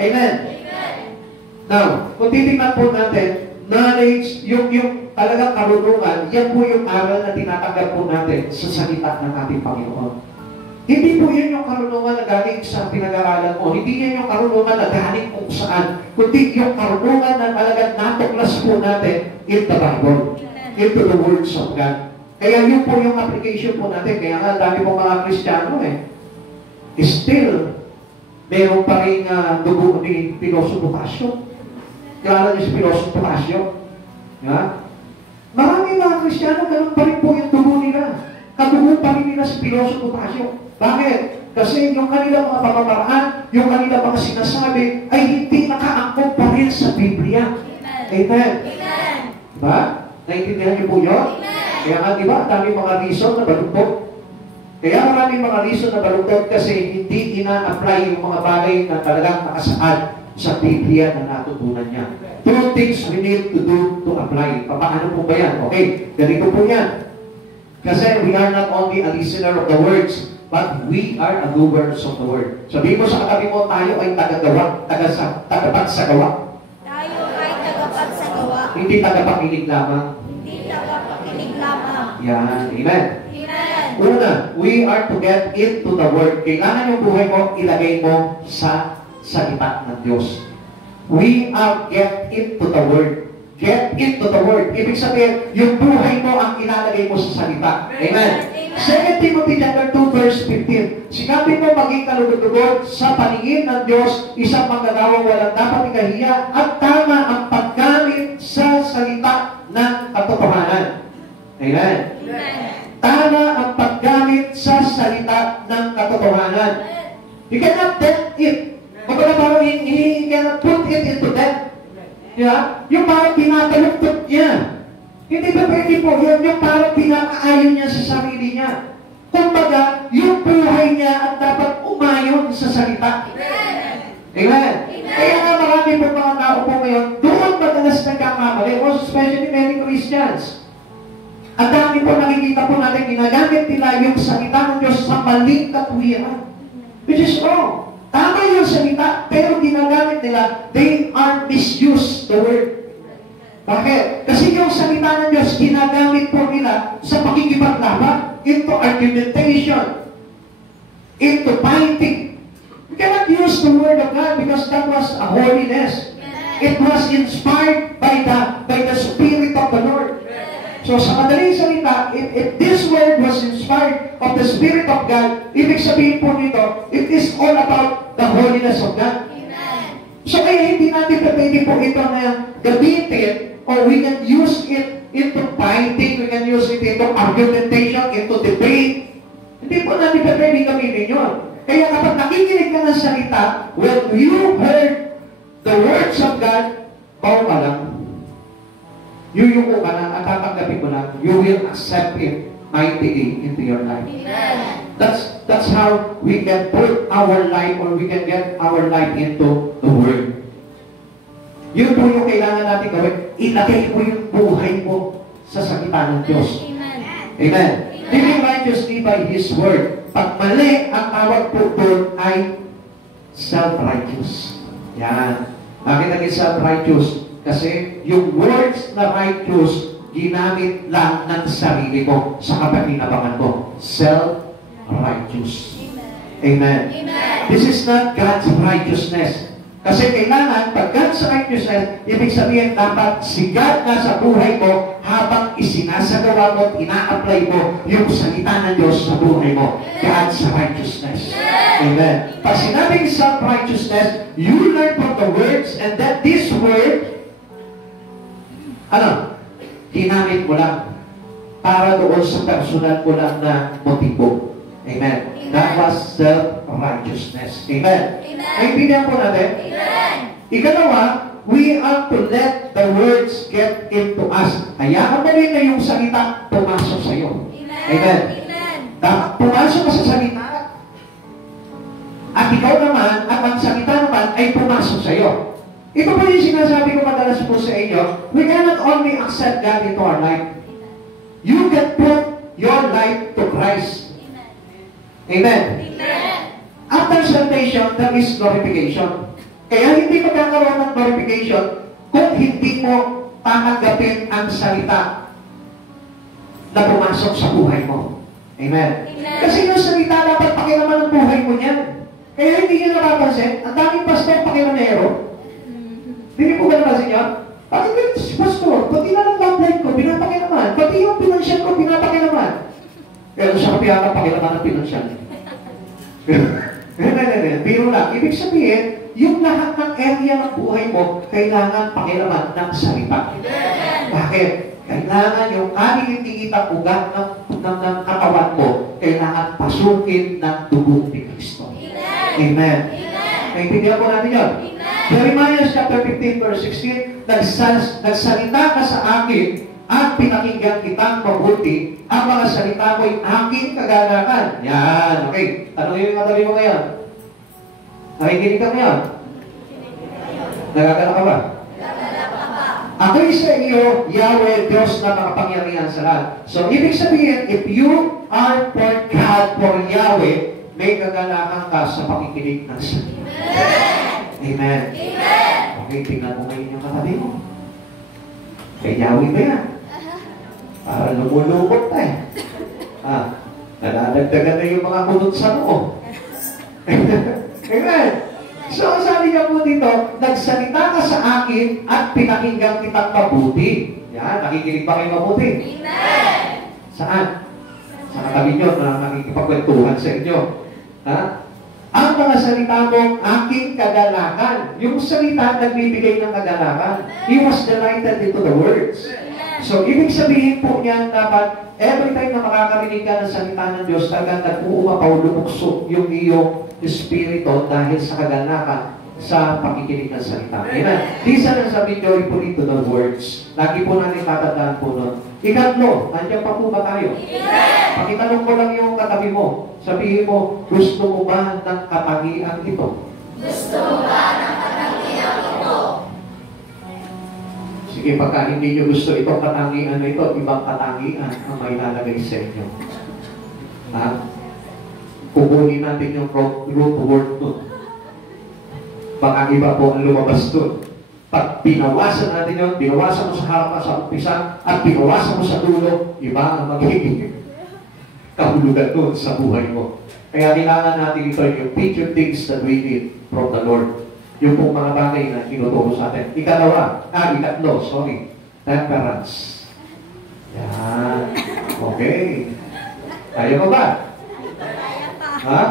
Amen. Now, kung titingnan po natin, knowledge, yung talagang karunungan, yan po yung aral na tinatanggap po natin sa salita ng ating Panginoon. Hindi po yan yung karunungan na galing sa pinag-aralan mo. Hindi yan yung karunungan na galing kung saan. Kundi yung karunungan na talagang natuklas po natin in the Bible, into the words of God. Kaya yun po yung application po natin. Kaya nga, dami po mga Kristiyano still, meron pa rin dugo ni Piloso Bocasio. Kilala niyo si Piloso Bocasio? Marami mga Kristiyano, ganun pa rin po yung dugo nila. Kadugo pa rin nila si Piloso Bocasio. Bakit? Kasi yung kanilang mga pamamaraan, yung kanilang mga sinasabi, ay hindi nakaangkop pa rin sa Biblia. Amen. Diba? Naintindihan niyo po yun? Kaya nga, diba, dami mga reason na balugtod. Kaya maraming mga reason na balugtod kasi hindi ina-apply yung mga bagay na talagang nakasaad sa Biblia na natutunan niya. Two things we need to do to apply. Paano po ba yan? Okay, ganito po yan. Kasi we are not only a listener of the words, but we are a doers of the word. Sabihin mo sa katabi mo, tayo ay tagagawa, tagapagsagawa. Tayo ay tagapagsagawa. Hindi tagapakinig lamang. Hindi tagapakinig lamang. Yan, amen. Amen. Una, we are to get into the word. Kailangan yung buhay mo, ilagay mo sa salita ng Diyos. We are get into the word. Get into the word. Ibig sabihin, yung buhay mo ang ilalagay mo sa salita. Amen. 2 Timothy chapter 2 verse 15. Sikapin mo maging kalugod-lugod sa paningin ng Diyos, isang manggagawang walang dapat ikahiya at tama ang paggamit sa salita ng katotohanan. Amen. Tama ang paggamit sa salita ng katotohanan. You cannot death it. Kumbaga parang he cannot put it into death. Yeah? Yung parang pinataluktot niya. Hindi ba pwede po yun? Yung parang pinakaayon niya sa sarili niya. Kumbaga, yung buhay niya at dapat umayon sa salita. Amen. Kaya nga marami po mga tao po ngayon, doon madalas nagkakamali, especially many Christians. At dami po nakikita po natin, ginagamit nila yung salita ng Diyos sa maling katuwiran. Which is wrong. Tama yung salita, pero ginagamit nila, they are misuse the word. Bakit? Kasi yung salita ng Diyos, ginagamit po nila sa pakikipaglaban, into argumentation, into fighting. You cannot use the word of God because that was a holiness. It was inspired by the Spirit of the Lord. So sa madaling salita, if this word was inspired of the Spirit of God, ibig sabihin po nito, it is all about the holiness of God. Amen. So kaya hindi natin pwede po ito na gamitin, or we can use it into fighting, we can use it into argumentation, into debate. Hindi po natin pwede gamitin yun. Kaya kapag nakikinig ka ng salita, when you heard the words of God, bawa ka lang. Yuyuko ka lang at tatanggapin mo lang, you will accept it mightily into your life. Amen. That's how we can put our life, or we can get our life into the Word. Yun po yung kailangan natin gawin. Ilagay mo yung buhay mo sa salita ng Diyos. Amen. Living righteously by His Word. Pag mali, ang tawag po doon ay self-righteous. Yan. Bakit naging self-righteous? Kasi yung words na righteous, ginamit lang ng sarili mo sa kapakinabangan mo. Self-righteous. Amen. Amen. This is not God's righteousness. Kasi kailangan, pag God's righteousness, ibig sabihin dapat si God na sa buhay mo habang isinasagawa mo at ina-apply mo yung salita ng Diyos sa buhay mo. God's righteousness. Amen. Pag sinabing self-righteousness, you learn from the words, and that this word, ginamit mo lang para doon sa personal mo lang na motibo. Amen. That was self-righteousness. Amen. Naintindihan po natin? Amen. Ikalawa, we are to let the words get into us. Hayaan mo rin na yung salita pumasok sa iyo. Amen. Pumasok ka sa salita, at ikaw naman, at ang salita naman ay pumasok sa iyo. Ito po yung sinasabi ko madalas po sa inyo, we cannot only accept God into our life. You can put your life to Christ. Amen. Amen. After salvation, there is glorification. Kaya hindi magkakaroon ng glorification kung hindi mo tatanggapin ang salita na pumasok sa buhay mo. Amen. Amen. Kasi yung salita dapat pakilaman ng buhay mo niyan. Kaya hindi nyo napapansin, ang daming pastor pakilamero. Hindi po ba napansin nyo? Bakit ba si pastor? Pati na lang love life ko, pinapakilaman. Pati yung pinansyal ko, pinapakilaman. Pero sa kapiyata, pakilaman ng pinansyal. Biro lang. Ibig sabihin, yung lahat ng area ng buhay mo, kailangan pakilaman ng salita. Bakit? Kailangan yung kanikita ugat ng katawan mo, kailangan pasukin ng dugo ni Kristo. Amen. Naintindihan po natin yun. Jeremiah chapter 15 verse 16, nagsalita ka sa akin at pinakinggan kitang mabuti, ang mga salita mo'y aking kaganakan. Yan, okay. Tanongin yung katabi mo ngayon. Nakikinig ka ngayon? Nagagana ka ba? Ako'y sa iyo, Yahweh, Diyos na makapangyarihan sa lahat. So, ibig sabihin, if you are for God, for Yahweh, may kaganakan ka sa pakikinig ng salita. Amen. Amen. Okay, tingnan mo ngayon yung katabi mo. Kay Yahweh ba yan? Para lumulubot tayo. Nalalagdagan na yung mga kunot sa mo. Amen. So, sabi niya po dito, nagsalita ka sa akin at pinakinggan kitang mabuti. Yan, nakikinig ba kayo mabuti? Amen. Saan? Sa katabi nyo na nakikipagkwentuhan sa inyo. Ha? Ang mga salita mong aking kagalakan. Yung salita nagbibigay ng kagalakan. He was delighted into the words. So, ibig sabihin po niyan dapat, every time na makakarinig ka ng salita ng Diyos, talagang nag-uumapaw, lumukso yung iyong espiritu dahil sa kagalakan sa pakikinig ng salita. Amen. Lisa lang sabi, joyful into the words. Lagi po natin tatandaan po nun. Ikatlo, nandiyan pa po ba tayo? Pakitanong ko lang yung katabi mo. Sabihin mo, gusto mo ba ng katangian ito? Gusto mo ba ng katangian ito? Sige, pagka hindi nyo gusto itong katangian na ito, ibang katangian ang may lalagay sa inyo. Ha? Kukunin natin yung root word doon. Baka iba po ang lumabas doon. Pag pinawasan natin yun, pinawasan mo sa harapan sa umpisa, at pinawasan mo sa dulo, iba ang magiging kahulugan doon sa buhay mo. Kaya kailangan natin ito yung future things that we need from the Lord. Yung pong mga bagay na tinuturo sa atin. Ikatlo, temperance. Yan. Okay. Kaya mo ba? Ha?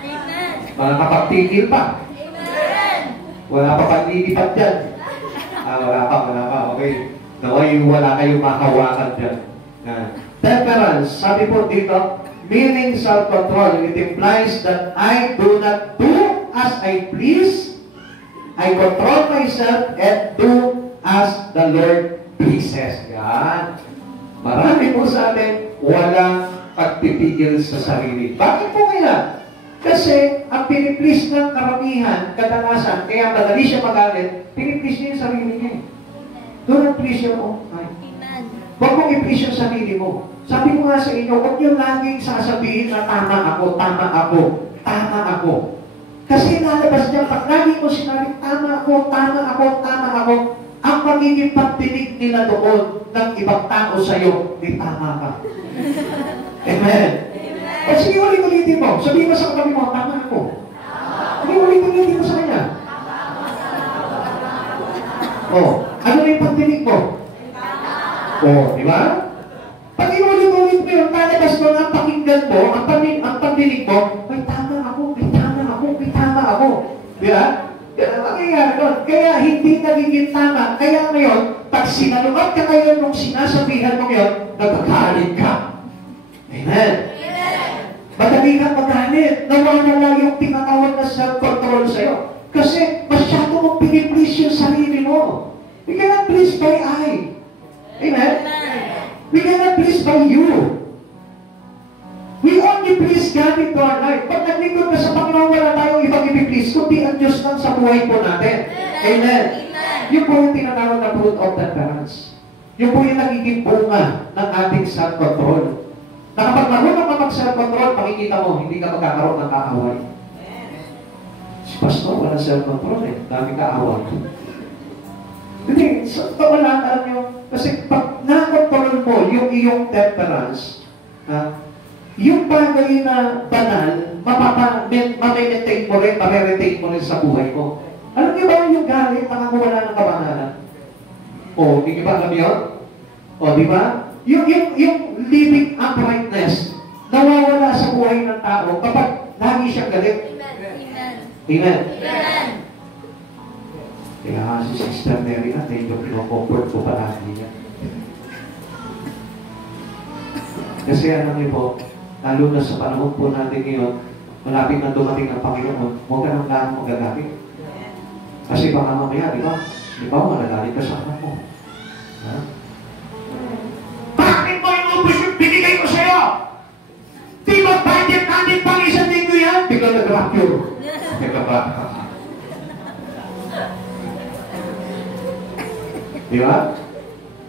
Amen. Mga kapagtigil pa. Amen. Wala pa paglilipat dyan. Wala pa. Okay. Naway, wala kayong mahawakan dyan. Temperance, sabi po dito, meaning self-control. It implies that I do not do as I please. I control myself and do as the Lord pleases. Yan. Marami po sa atin, walang pagpipigil sa sarili. Bakit po kaya? Kasi ang piniplease ng karamihan, kadalasan, kaya madali siya magalit, piniplease niya yung sarili niya. Do not please your own mind. Amen. Huwag mong i-please yung sarili mo. Sabi ko nga sa inyo, huwag niyo laging sasabihin na tama ako. Kasi lalabas niya, pag lagi mo sinabi, tama ako, ang magiging pagtinig nila doon ng ibang tao sa'yo, di tama ka. Amen. O sige, ulit-ulitin mo. Sabihin mo sa katabi mo, tama ako. Sige, ulit-ulitin mo sa kanya. Ano yung pagtinig mo? Di ba? Pag inulit-ulit mo yung talabas mo, ang pakinggan mo, ang pandinig mo, may tama ako. Di ba? Kaya hindi nagiging tama. Kaya ngayon, pag sinalungat ka ngayon nung sinasabihan mo yun, nagkakalit ka. Amen. Madali kang magalit. Nawala yung tinatawag na self-control sa'yo. Kasi masyado mong piniplease yung sarili mo. We cannot please by I. Amen? We cannot please by you. We only please God into our life. Pag naglingkod ka sa Panginoon, wala tayong ibang ipiplease, kundi ang Diyos lang sa buhay po natin. Amen. Amen. Yun po yung tinatawag na fruit of temperance. Yun po yung nagiging bunga ng ating self-control. Na kapag marunong ka mag-self-control, makikita mo, hindi ka magkakaroon ng kaaway. Si Pastor, wala self-control eh. Dami kaaway. Hindi, so, wala, alam nyo. Kasi pag na-control mo yung iyong temperance, yung bagay na banal, mamaintain mo rin, mareretain mo rin sa buhay mo. Alam niyo ba yung galit, nakakawala ng kabanalan? O, hindi niyo ba alam yun? O, di ba? Yung living uprightness, nawawala sa buhay ng tao kapag lagi siyang galit. Amen. Amen. Amen. Kaya nga si Sister Mary na, medyo pinocomfort ko palagi niya. Kasi alam niyo po, lalo na sa panahon po natin ngayon, malapit na dumating ang Panginoon, huwag ka nang gaano magagalit. Kasi baka mamaya, di ba? Di ba, malagalit ka sa anak mo. Ha? Bakit mo yung ubus yung binigay ko sa'yo? Di ba budget natin pang isang linggo yan? Bigla nag-rapture. Teka ba? Di ba?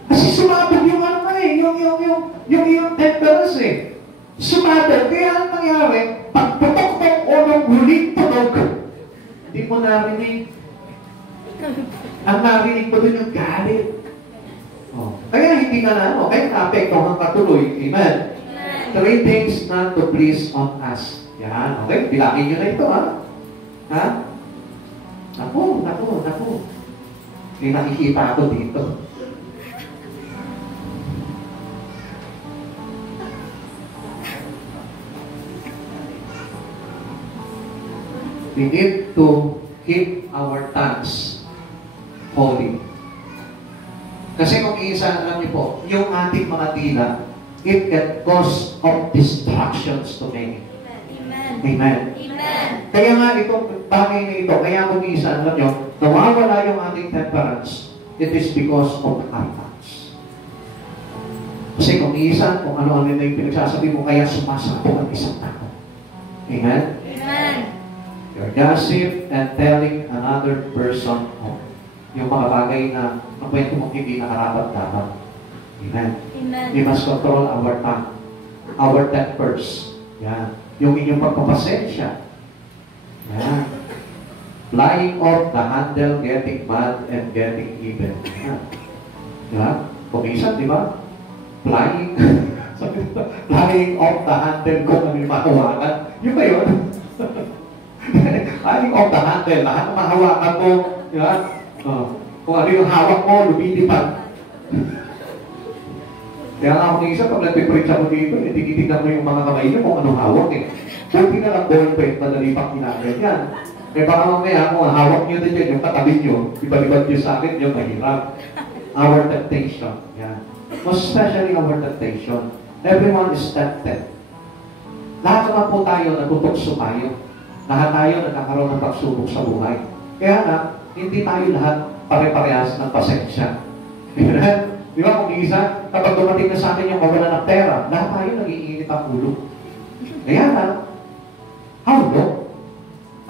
Kasi sumabog yung ano ka eh, yung temperance eh. Sumabog, kaya ang nangyari, pagputok ng unang huling tunog, hindi mo narinig. Ang narinig mo dun yung galit. Oh. Kaya hindi ka na, kaya naapektuhan ka tuloy. Amen. Three things not to please on us. Yan, okay? Bilangin nyo na ito, ha? Ha? Naku. May nakikita ako dito. We need to keep our tongues holy. Kasi kung isa, alam niyo po, yung ating mga dila, it can cause of distractions to many. Amen. Amen. Amen. Kaya nga itong bagay na ito, kaya kung isa, alam niyo, nawawala yung ating temperance, it is because of our tongues. Kasi kung isa, kung ano-ano na yung pinagsasabi mo, kaya sumasakto ang isang tao. Amen? Amen. You're gossip and telling another person yung mga bagay na kwento mong hindi nakarapat-dapat. Amen. Amen. We must control our tongue, our tempers. Yan. Yung inyong pagpapasensya. Yan. Flying off the handle, getting mad, and getting even. Yan. Yan. Kumisan, di ba? Flying. Flying off the handle kung ano yung mahawakan. Yun ba yun? Flying off the handle. Lahat ng mahawakan mo. Yan. Kung ano yung hawak mo, lumilipad. Kaya nga ako isa, pag nagpipreach ako dito, tigitignan mo yung mga kamay niyo kung anong hawak eh. Kunti na lang ballpen, madali pang ginagay yan. Kaya baka mamaya, kung hawak niyo din yan, yung katabi niyo, ibalibad niyo sa akin, yung mahirap. Our temptation. Yan. Most especially our temptation. Everyone is tempted. Lahat naman po tayo natutokso tayo. Lahat tayo nagkakaroon ng pagsubok sa buhay. Kaya nga, hindi tayo lahat pare-parehas ng pasensya. Amen? Di ba, kung isa, kapag dumating na sa atin yung kawalan ng pera, lahat tayo nag-iinit ang ulo. Kaya na, how low?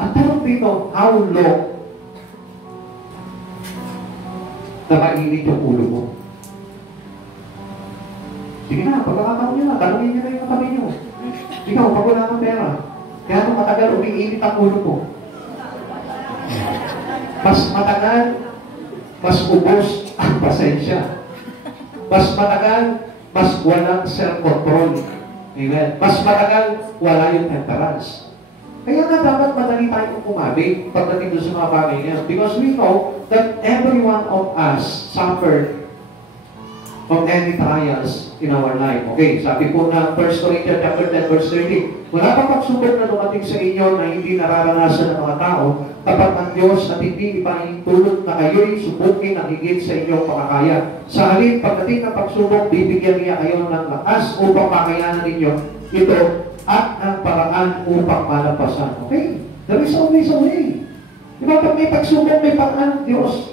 Ang tanong dito, how low? Nakainit yung ulo mo. Sige na, pagkakataon nyo na, tanongin nyo na yung katabi nyo. Ikaw, pag wala kang pera, kaya kung matagal, umiinit ang ulo mo. Mas matagal, mas ubos ang pasensya. Mas matagal, mas walang self-control. Amen. Mas matagal, wala yung temperance. Kaya nga dapat madali tayong kumabig pagdating doon sa mga bagay niya. Because we know that every one of us suffered from any trials in our life. Okay, sabi po na 1 Corinthians chapter 10 verse 30, wala pang pagsubok na dumating sa inyo na hindi nararanasan ng mga tao kapag ang Diyos at hindi ipahintulot na kayo'y subukin ang higit sa inyong pakakaya. Sa halip, pagdating ng pagsubok, bibigyan niya kayo ng lakas upang makayanan ninyo ito at ang paraan upang malampasan. Okay? There is always a way. Diba pag may pagsubok, may paraan ng Diyos.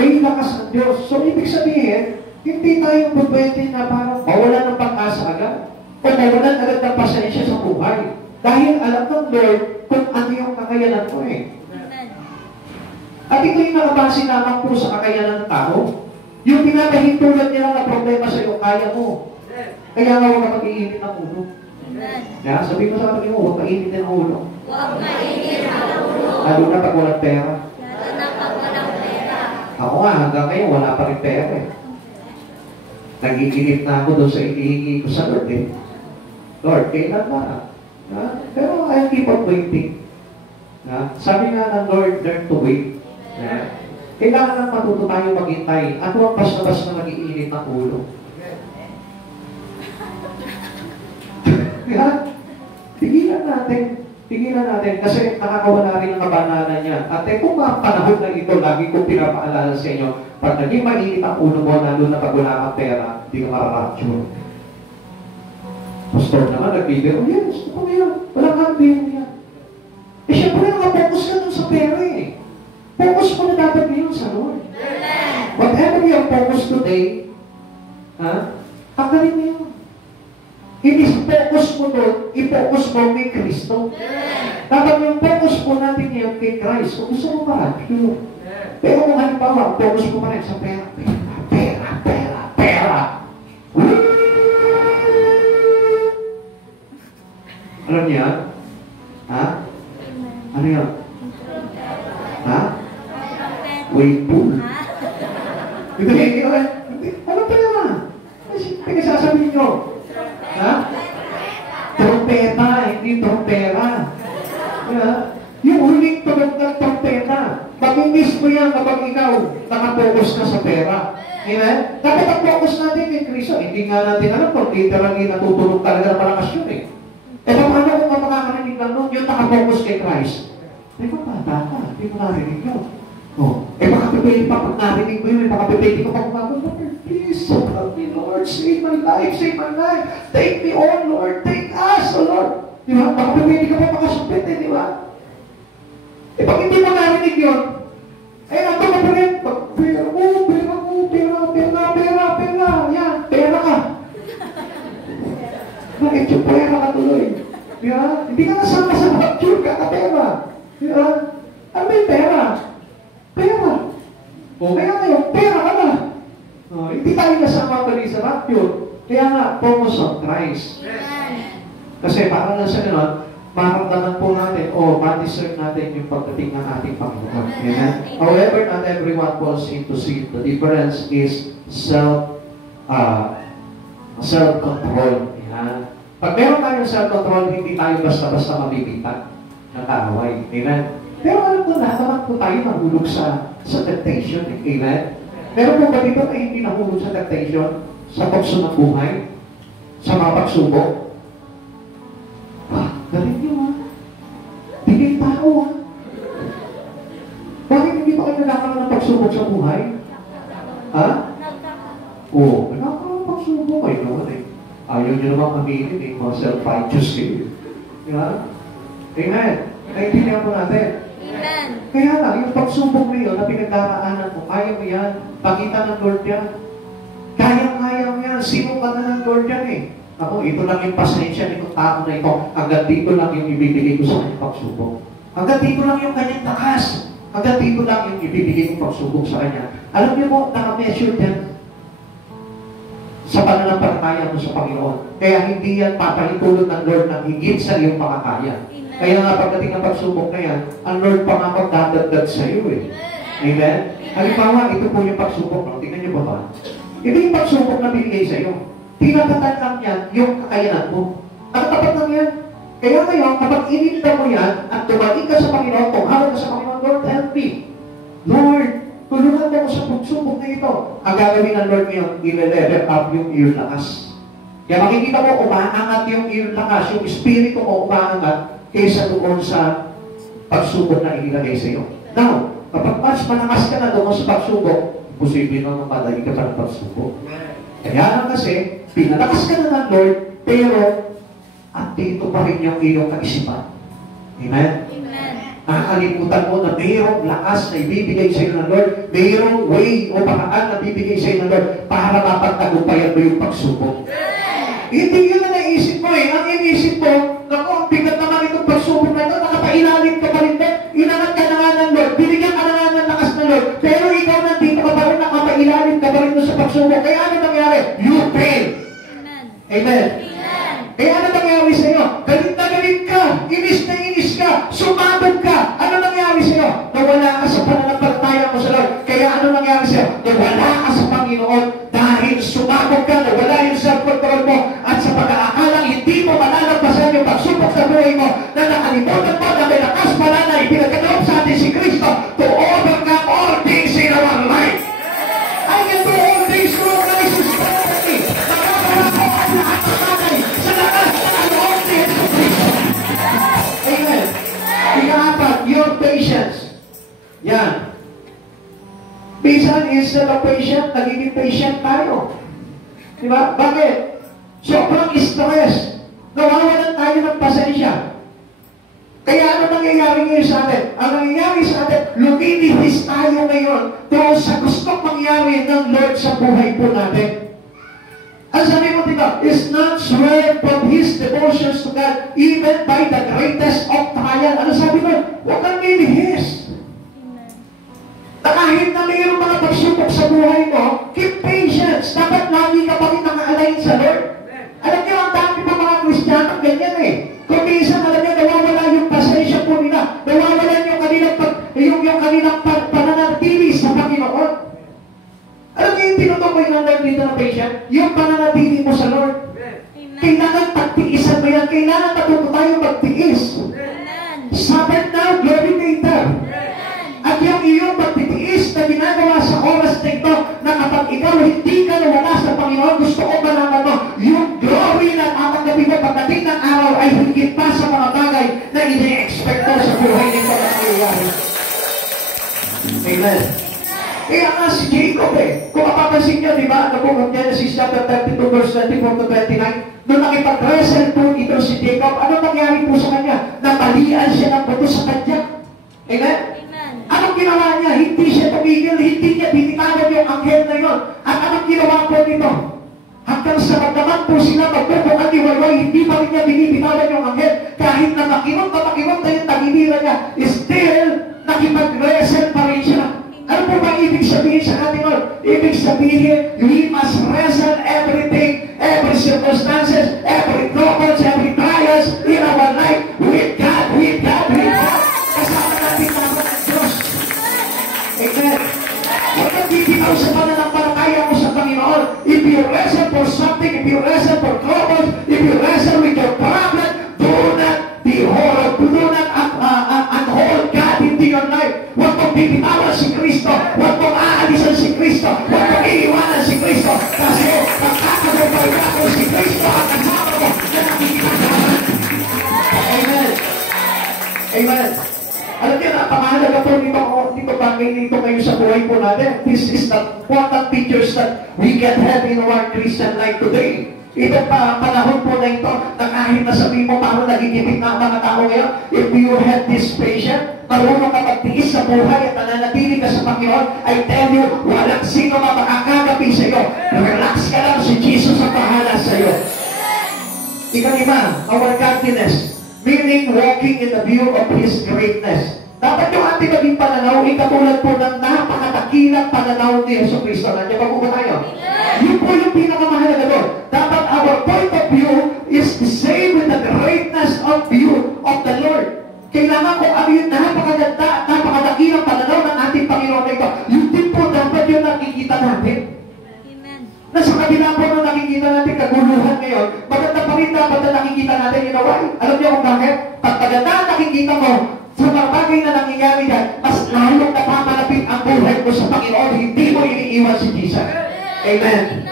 May lakas ng Diyos. So, ibig sabihin, hindi tayo pwede na parang mawalan ng pag-asa agad o mawalan agad ng pasensya sa buhay. Dahil alam ng Lord kung ano yung kakayanan ko eh. At At ito yung nakabase lamang po sa kakayanan ng tao. Yung pinapahintulan nila na problema sa iyo, kaya mo. Kaya nga huwag ka mag-iinit ng ulo. Kaya sabi mo sa kapatid mo, huwag mainit ng ulo. Huwag mainit ang ulo. Lalo na pag walang pera. Lalo na pag walang pera. Ako nga, hanggang ngayon, wala pa rin pera eh. Nagiginip na ako doon sa inihingi ko sa Lord eh. Lord, kailan ba? Pero I'll keep on waiting. Sabi nga ng Lord, learn to wait. Kailangan lang matuto tayo maghintay. Ano ang basta-basta na nag-iinit ng ulo? Tigilan natin. Tigilan natin. Kasi nakakawala rin ang kabananan niya. At kung mga panahon na ito, lagi kong pinapaalala sa inyo, pag naging mainit ang ulo mo, lalo na pag wala kang pera, hindi ka mararapture. Pastor naman, nagbibiro, yes, gusto ko ngayon. Wala kang biro yan. Eh, syempre, nakapokus ka dun sa pera eh. Focus mo na dapat ngayon sa Lord. Whatever your focus today, hakarin mo yun. I-focus mo doon, i-focus mo kay Kristo. Dapat yung focus mo natin yan kay Christ. Kung gusto mo ba, yun. Pero kung halimbawa, focus mo pa rin sa pera. Pera. Alam niya? Ano yan? Wait pool. Hindi. Ano pera? Ano sasabihin nyo? Trompeta, hindi trompera. Yung huling tunog ng trompeta. Pag-inis mo yan kapag ikaw nakapokus ka sa pera. Amen? Dapat ang focus natin kay Kristo. Hindi nga natin alam kung literally natutunog talaga na malakas yun eh. E paano kung makakarinig lang nun, yung nakapokus kay Christ? Eh kung bata ka, hindi mo narinig yun. Baka pipili pa pag narinig mo yun, baka pipili ka pa kung Lord, please, help me, Lord, save my life. Take me on, Lord, take us, O Lord. Di ba? Baka pipili ka pa makasupit di ba? Pag hindi mo narinig yun, nato ka pa rin, pera, yan, pera ka. Bakit yung pera ka tuloy? Di ba? Hindi ka nasama sa rapture ka na pera. Di ba? Ano yung pera? Pera. Kaya ngayon, pera ka na. Hindi tayo nasama tuloy sa rapture. Kaya nga, focus on Christ. Kasi para lang sa gano'n, maramdaman po natin o ma-discern natin yung pagdating ng ating Panginoon. Amen? However, not everyone falls into sin. The difference is self-control. Pag meron tayong self-control, hindi tayo basta-basta mabibitan ng kaaway. Amen? Pero alam ko na, naman po tayo mahulog sa temptation. Amen? Meron po ba dito na hindi nahulog sa temptation? Sa tukso ng buhay? Sa mga pagsubok? Galing nyo Tingin tao Bakit hindi pa kayo nagkakaroon ng pagsubok sa buhay? Nagkakaroon ng pagsubok kayo naman eh. Ayaw nyo naman mamilin mga self-righteous kayo. Amen. Naintindihan po natin. Amen. Kaya lang, yung pagsubok na yun na pinagdaraanan mo, kaya mo yan. Pakita ng Lord yan. Kaya mo yan. Sino ka na ng Lord yan eh. Ako, ito lang yung pasensya nitong tao na ito. Hanggang dito lang yung ibibigay ko sa kanyang pagsubok. Hanggang dito lang yung kanyang takas. Hanggang dito lang yung ibibigay ko pagsubok sa kanya. Alam niyo mo, naka-measure yan sa pananampalataya mo sa Panginoon. Kaya hindi yan papalitulog ng Lord ng higit sa iyong pakakaya. Kaya nga pagdating ng pagsubok na yan, ang Lord pa nga magdadagdag sa iyo eh. Amen? Halimbawa, ito po yung pagsubok. Tingnan niyo ba ba? Ito yung pagsubok na binigay sa iyo. Tinatatan lang yan yung kakayanan mo. Nakatapat lang yan. Kaya ngayon, kapag ininda mo yan at tumating ka sa Panginoon, tumawag ka sa Panginoon, Lord, help me. Lord, tulungan mo ko sa pagsubok na ito. Ang gagawin ng Lord ngayon, i-level up yung iyong lakas. Kaya makikita mo, umaangat yung iyong lakas, yung espiritu mo umaangat kaysa doon sa pagsubok na inilagay sa iyo. Now, kapag mas malakas ka na doon sa pagsubok, posible na mapadali ka pa ng pagsubok. Kaya lang kasi, pinalakas ka na ng Lord, pero at dito pa rin yung iyong kaisipan. Amen? Amen. Nakakalimutan mo na mayroong lakas na ibibigay sa iyo ng Lord, mayroong way o paraan na ibibigay sa iyo ng Lord para mapagtagumpayan mo yung pagsubok. Hindi yun na naisip mo eh. Ang inisip mo, naku, ang bigat naman itong pagsubok na ito, nakapailalim ka pa rin ba? Inangat ka na nga ng Lord, binigyan ka na nga ng lakas ng pala na ipinagkaloob sa atin si Kristo to overcome all things in our life. I can do all things through Christ who strengthens me. Nakakawala ko ang lahat ng bagay sa lakas ng loob ni Yesu Kristo. Amen. Ika-apat, your patience. Yan. Minsan, instead of patient, nagiging patient tayo. Diba? Bakit? Sobrang stress. Nawawalan tayo ng pasensya. Kaya ano nangyayari ngayon sa atin? Ang nangyayari sa atin, lumilihis tayo ngayon doon sa gustong mangyari ng Lord sa buhay po natin. Ang sabi mo dito, is not swerve from His devotions to God even by the greatest of trial. Ano sabi mo? Huwag kang lilihis. Na kahit na mayroong mga pagsubok sa buhay mo, keep patience. Dapat lagi ka pa rin naka-align sa Lord. Alam niyo, ang dami pa mga Kristiyano ganyan eh. Kung minsan, alam niyo, nawawala yung pasensya po nila. Nawawala yung kanilang pananatili sa Panginoon. Alam niyo yung tinutukoy ng Lord dito ng patient? Yung pananatili mo sa Lord. Kailangan pagtiisan mo yan. Kailangan matuto tayo magtiis. Sabbath now, glory later. At yung iyong pagtitiis na ginagawa sa oras na ito, na kapag ikaw hindi ka nawala sa Panginoon, gusto ko malaman mo, yung glory na tatanggapin mo pagdating ng araw ay higit pa sa mga bagay na ini-expect mo sa buhay nito na nangyayari. Amen. Kaya nga si Jacob kung mapapansin nyo, di ba, ano po, Genesis chapter 32, verse 24 to 29, nung nakipag-wrestle po ito si Jacob, ano nangyari po sa kanya? Napalian siya ng bato sa kanya. Amen? Anong ginawa niya? Hindi siya tumigil, hindi niya binitawan yung anghel na yun. At anong ginawa po nito? Hanggang sa magdaman po sila magpupukan ni Wayway, hindi pa rin niya binibitawan yung anghel. Kahit na makimot na yung tagilira niya, still nakipag-wrestle pa rin siya. Ano po ba ibig sabihin sa ating Lord? Ibig sabihin, we must wrestle everything, every circumstances, every troubles, every trials in our life with God, with God, with God. Kasama natin naman ang Diyos. Amen. Huwag kang bibitaw sa pananampalataya mo sa Panginoon. If you wrestle for something, if you wrestle for troubles, if you wrestle with your problem, do not be horrible. Do not unhold God into your life. Huwag mong bibitawan si Kristo. Huwag mong aalisan si Kristo. Huwag mong iiwanan si Kristo. Kasi magkakagumpay ako si Kristo at kasama mo na nakikipagkaman. Amen. Amen. Alam niyo, napakahalaga po dito bagay nito ngayon sa buhay po natin. This is the important features that we can have in our Christian life today. Ito pa, panahon po na ito, na kahit nasabihin mo paano nagigipit na ang mga tao ngayon, if you have this patience, marunong ka magtiis sa buhay at nananatili ka sa Panginoon, I tell you, walang sino makakagapi sa iyo. Relax ka lang, si Jesus ang bahala sa iyo. Ika-lima, our godliness, meaning walking in the view of His greatness. Dapat yung ating maging pananaw, ikatulad po ng napakatakilang pananaw ni Yesu Cristo. Nandiyan ba po tayo? Yun po yung pinakamahalaga doon. Dapat our point of view is the same with the greatness of view of the Lord. Kailangan ko ano yung napakaganda at napakatakilang pananaw ng ating Panginoon na ito. Yun din po dapat yung nakikita natin. Nasa kabila po nung nakikita natin kaguluhan ngayon, maganda pa rin dapat na nakikita natin yung away. Alam niyo kung bakit? Pag maganda nakikita mo sa mga bagay na nangyayari yan, mas lalong napamalapit ang buhay mo sa Panginoon, hindi mo iniiwan si Jesus. Amen.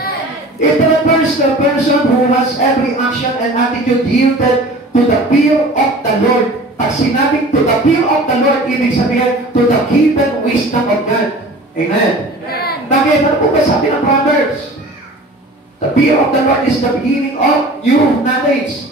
It refers to a person who has every action and attitude yielded to the fear of the Lord. Pag sinabing to the fear of the Lord, ibig sabihin to the hidden wisdom of God. Amen. Bakit? Ano po ba sabi ng Proverbs? The fear of the Lord is the beginning of new knowledge.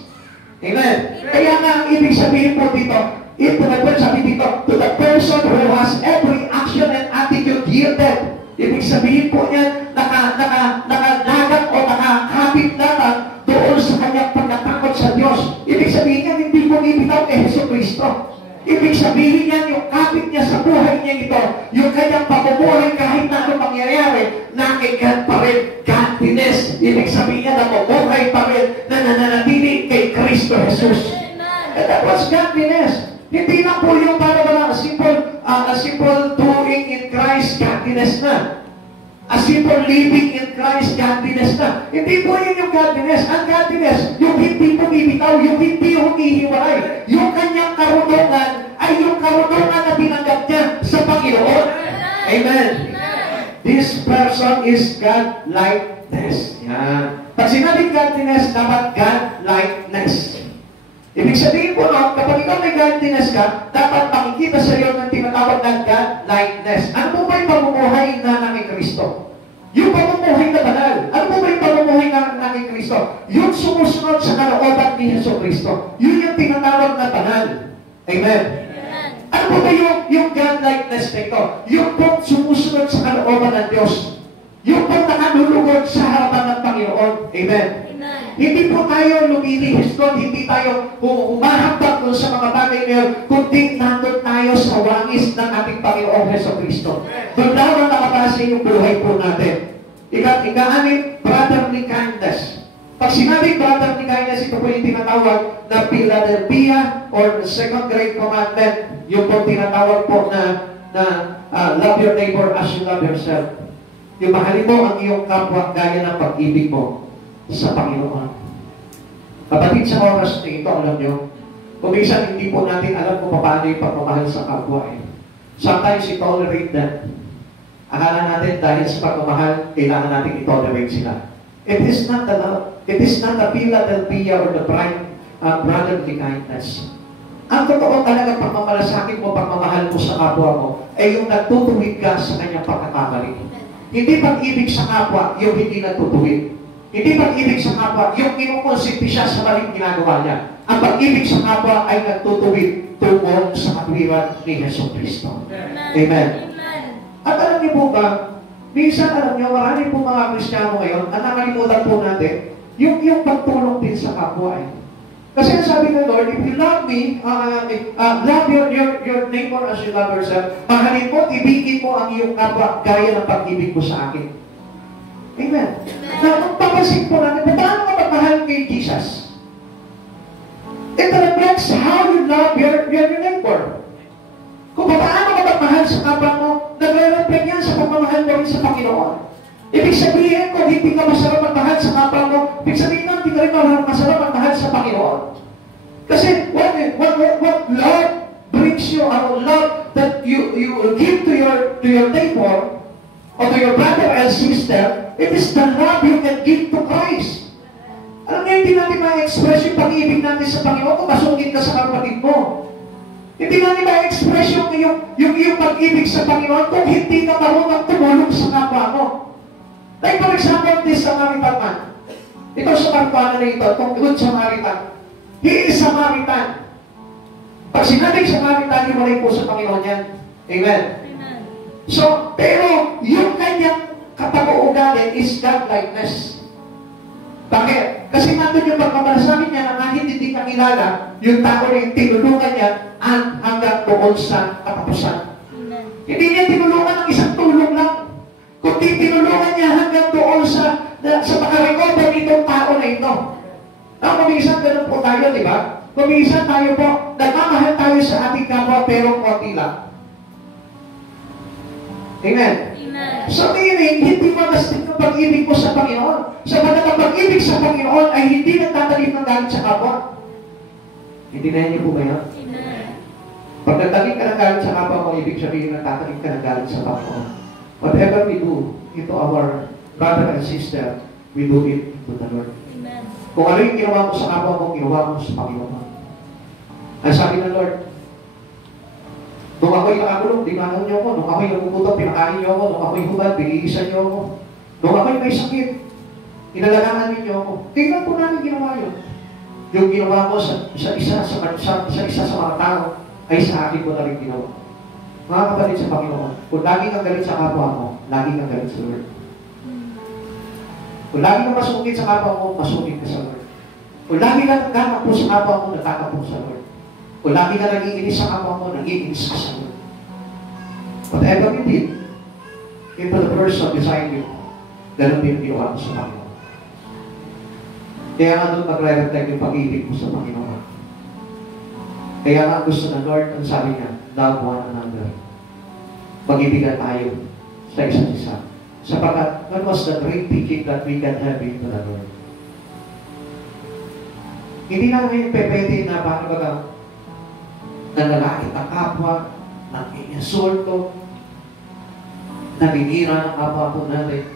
Amen. Kaya nga, ang ibig sabihin po dito, it refers, sabi dito, to the person who has every action and attitude yielded. Ibig sabihin po niya, nakanagat o nakakapit lamang doon sa kanyang pagkatakot sa Diyos. Ibig sabihin niya, hindi mo ibitaw kay Jesu Cristo. Ibig sabihin niya, yung kapit niya sa buhay niya ito, yung kanyang pamumuhay kahit na anong mangyayari, nakikat pa rin godliness. Ibig sabihin niya, namumuhay pa rin na nananatili kay Kristo Jesus. And that was godliness. Hindi na po yung para wala a simple doing in Christ, godliness na. A simple living in Christ, godliness na. Hindi po yun yung godliness. Ang godliness, yung hindi pumibitaw, yung hindi humihiwalay. Yung kanyang karunungan ay ay yung karunungan na tinanggap niya sa Panginoon. Amen. This person is God-likeness. Yan. Pag sinabing godliness, dapat God-likeness. Ibig sabihin po, no, kapag ikaw may godliness ka, dapat makikita sa iyo ng tinatawag na God-likeness. Ano po ba yung pamumuhay na ng Kristo? Yung pamumuhay na banal. Ano po ba yung pamumuhay na ng Kristo? Yung sumusunod sa kalooban ni Hesus Kristo. Yun yung tinatawag na banal. Amen. Ano po ba yung God-likeness na ito? Yung pong sumusunod sa kalooban ng Diyos. Yung pong nakalulugod sa harapan ng Panginoon. Amen. Hindi po tayo lumilihis doon, hindi tayo humahambak doon sa mga bagay na yun, kundi nandun tayo sa wangis ng ating Panginoong Hesus Kristo. Doon daw nakabase yung buhay po natin. Ika-anim, brotherly kindness. Pag sinabing brotherly kindness, ito po yung tinatawag na Philadelphia or the second great commandment, yung po tinatawag po na love your neighbor as you love yourself. Yung mahalin mo ang iyong kapwa gaya ng pag-ibig mo sa Panginoon. Kapatid, sa oras na ito, alam nyo, kung minsan hindi po natin alam kung paano yung pagmamahal sa kapwa. Sometimes we tolerate that. Akala natin dahil sa pagmamahal, kailangan natin i-tolerate sila. It is not the love. It is not the Philadelphia or the brotherly kindness. Ang totoo talaga pagmamalasakit mo, pagmamahal mo sa kapwa mo, ay yung nagtutuwid ka sa kanyang pagkakamali. Hindi pag-ibig sa kapwa, yung hindi nagtutuwid. Hindi pag-ibig sa kapwa, yung kinukonsente siya sa maling ginagawa niya. Ang pag-ibig sa kapwa ay nagtutuwid tungo sa katwiran ni Hesus Kristo. Amen. At alam niyo po ba, minsan alam niyo, marami po mga Kristiyano ngayon, ang nakalimutan po natin, yung pagtulong din sa kapwa. Kasi sabi ng Lord, if you love me, love your neighbor as you love yourself, mahalin mo, ibigin mo ang iyong kapwa gaya ng pag-ibig mo sa akin. Amen. Na magpapasin po natin, paano ka magmahal kay Jesus? It reflects how you love your neighbor. Kung paano ka magmahal sa kapwa mo, nagre-reflect yan sa pagmamahal mo rin sa Panginoon. Ibig sabihin, kung hindi ka masarap magmahal sa kapwa mo, ibig sabihin na hindi ka rin masarap magmahal sa Panginoon. Kasi what love brings you, love that you give to your neighbor, or to your brother and sister, it is the love you can give to Christ. Alam niyo, hindi natin ma-express yung pag-ibig natin sa Panginoon kung masungit ka sa kapatid mo. Hindi natin ma-express yung iyong pag-ibig sa Panginoon kung hindi ka marunong tumulong sa kapwa mo. Like for example, this Samaritan man. Ito Samaritan na ito, itong good Samaritan. He is Samaritan. Pag sinabing Samaritan, hiwalay po sa Panginoon yan. Amen. So, pero yung kanyang kapag-uugali is God-likeness. Bakit? Kasi nandun yung pagmamalasakit niya na kahit hindi ka kilala, yung tao na yung tinulungan niya hanggang doon sa katapusan. Hindi niya tinulungan ng isang tulong lang, kundi tinulungan niya hanggang doon sa makarecover itong tao na ito. Kuminsan ganun po tayo, di ba? Kuminsan tayo po, nagmamahal tayo sa ating kapwa pero konti lang. Amen. So meaning, hindi magastin ang pag-ibig mo sa Panginoon. Sapagat ang pag-ibig sa Panginoon ay hindi nagtatalim ng galit sa kapwa. Hindi na niyo po ba yan? Pag nagtalim ka ng galit sa kapwa mo, ibig sabihin nagtatalim ka ng galit sa Panginoon. Whatever we do into our brother and sister, we do it to the Lord. Kung ano yung ginawa mo sa kapwa mo, ginawa mo sa Panginoon. Ang sabi ng Lord, nung ako'y nakakulong, dinanaw niyo ako. Nung ako'y nagugutom, pinakain niyo ako. Nung ako'y hubad, binigisan niyo ako. Nung ako'y may sakit, inalagaan niyo ako. Kailan po namin ginawa yun? Yung ginawa mo sa isa sa mga tao, ay sa akin ko na rin ginawa. Mga kapatid sa Panginoon, kung lagi kang galit sa kapwa mo, lagi kang galit sa Lord. Kung lagi kang masungkit sa kapwa mo, masungkit ka sa Lord. Kung lagi kang nagkakapo sa kapwa mo, nagkakapo sa Lord. Kung lagi ka nag-iinis sa kapwa mo, nag-iinis ka sa Lord. Whatever you did, into the person beside you, ganun din ginawa mo sa Panginoon. Kaya nga doon magre-reflect yung pag-ibig mo sa Panginoon. Kaya nga gusto ng Lord, ang sabi niya, love one another. Mag-ibigan tayo sa isa't isa. Sapagkat, that was the great teaching that we can have into the Lord. Hindi namin pwede na paano ba nanlalait ang kapwa, nang-insulto, naninira ng kapwa po natin,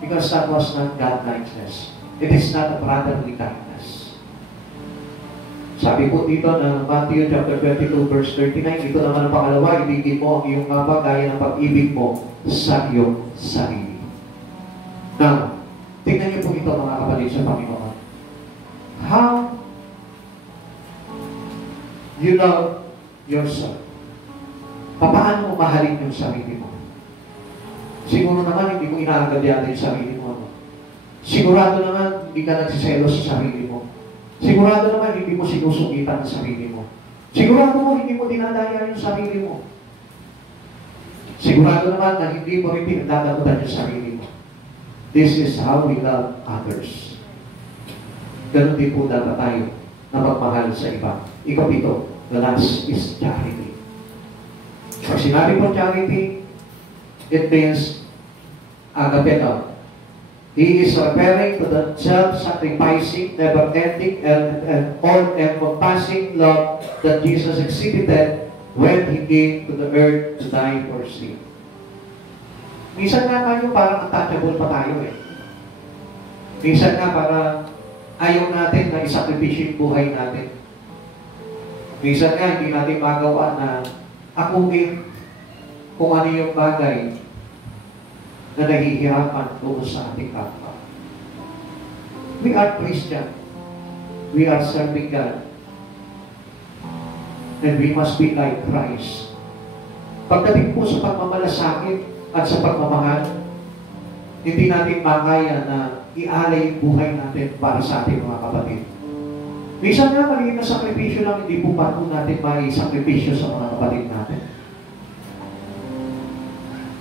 because that was not God-likeness. It is not a brotherly kindness. Sabi po dito na Matthew chapter 22 verse 39, ito naman ang pangalawa, ibigin mo ang iyong kapwa gaya ng pag-ibig mo sa iyong sarili. Now, tingnan niyo po ito mga kapatid sa Panginoon. How you love yourself. Paano mo mahalin yung sarili mo? Siguro naman hindi mo inaagad yata yung sarili mo. No? Sigurado naman hindi ka nagsiselos sa sarili mo. Sigurado naman hindi mo sinusukitan ang sarili mo. Sigurado mo hindi mo dinadaya yung sarili mo. Sigurado naman na hindi mo rin pinagdadamutan yung sarili mo. This is how we love others. Ganun din po dapat tayo na magmahal sa iba. Ikapito, the last is charity. Pag sinabi po charity, it means agapeta. He is referring to the self-sacrificing, never-ending, and all-encompassing love that Jesus exhibited when He came to the earth to die for sin. Minsan nga tayo parang untouchable pa tayo eh. Minsan nga parang ayaw natin na isakripisyo yung buhay natin. Minsan nga hindi natin magawa na akuin kung ano yung bagay na nahihirapan doon sa ating kapwa. We are Christian. We are serving God. And we must be like Christ. Pagdating po sa pagmamalasakit at sa pagmamahal, hindi natin makaya na ialay yung buhay natin para sa ating mga kapatid. Minsan nga, maliit na sakripisyo lang, hindi po pa po natin mai-sakripisyo sa mga kapatid natin.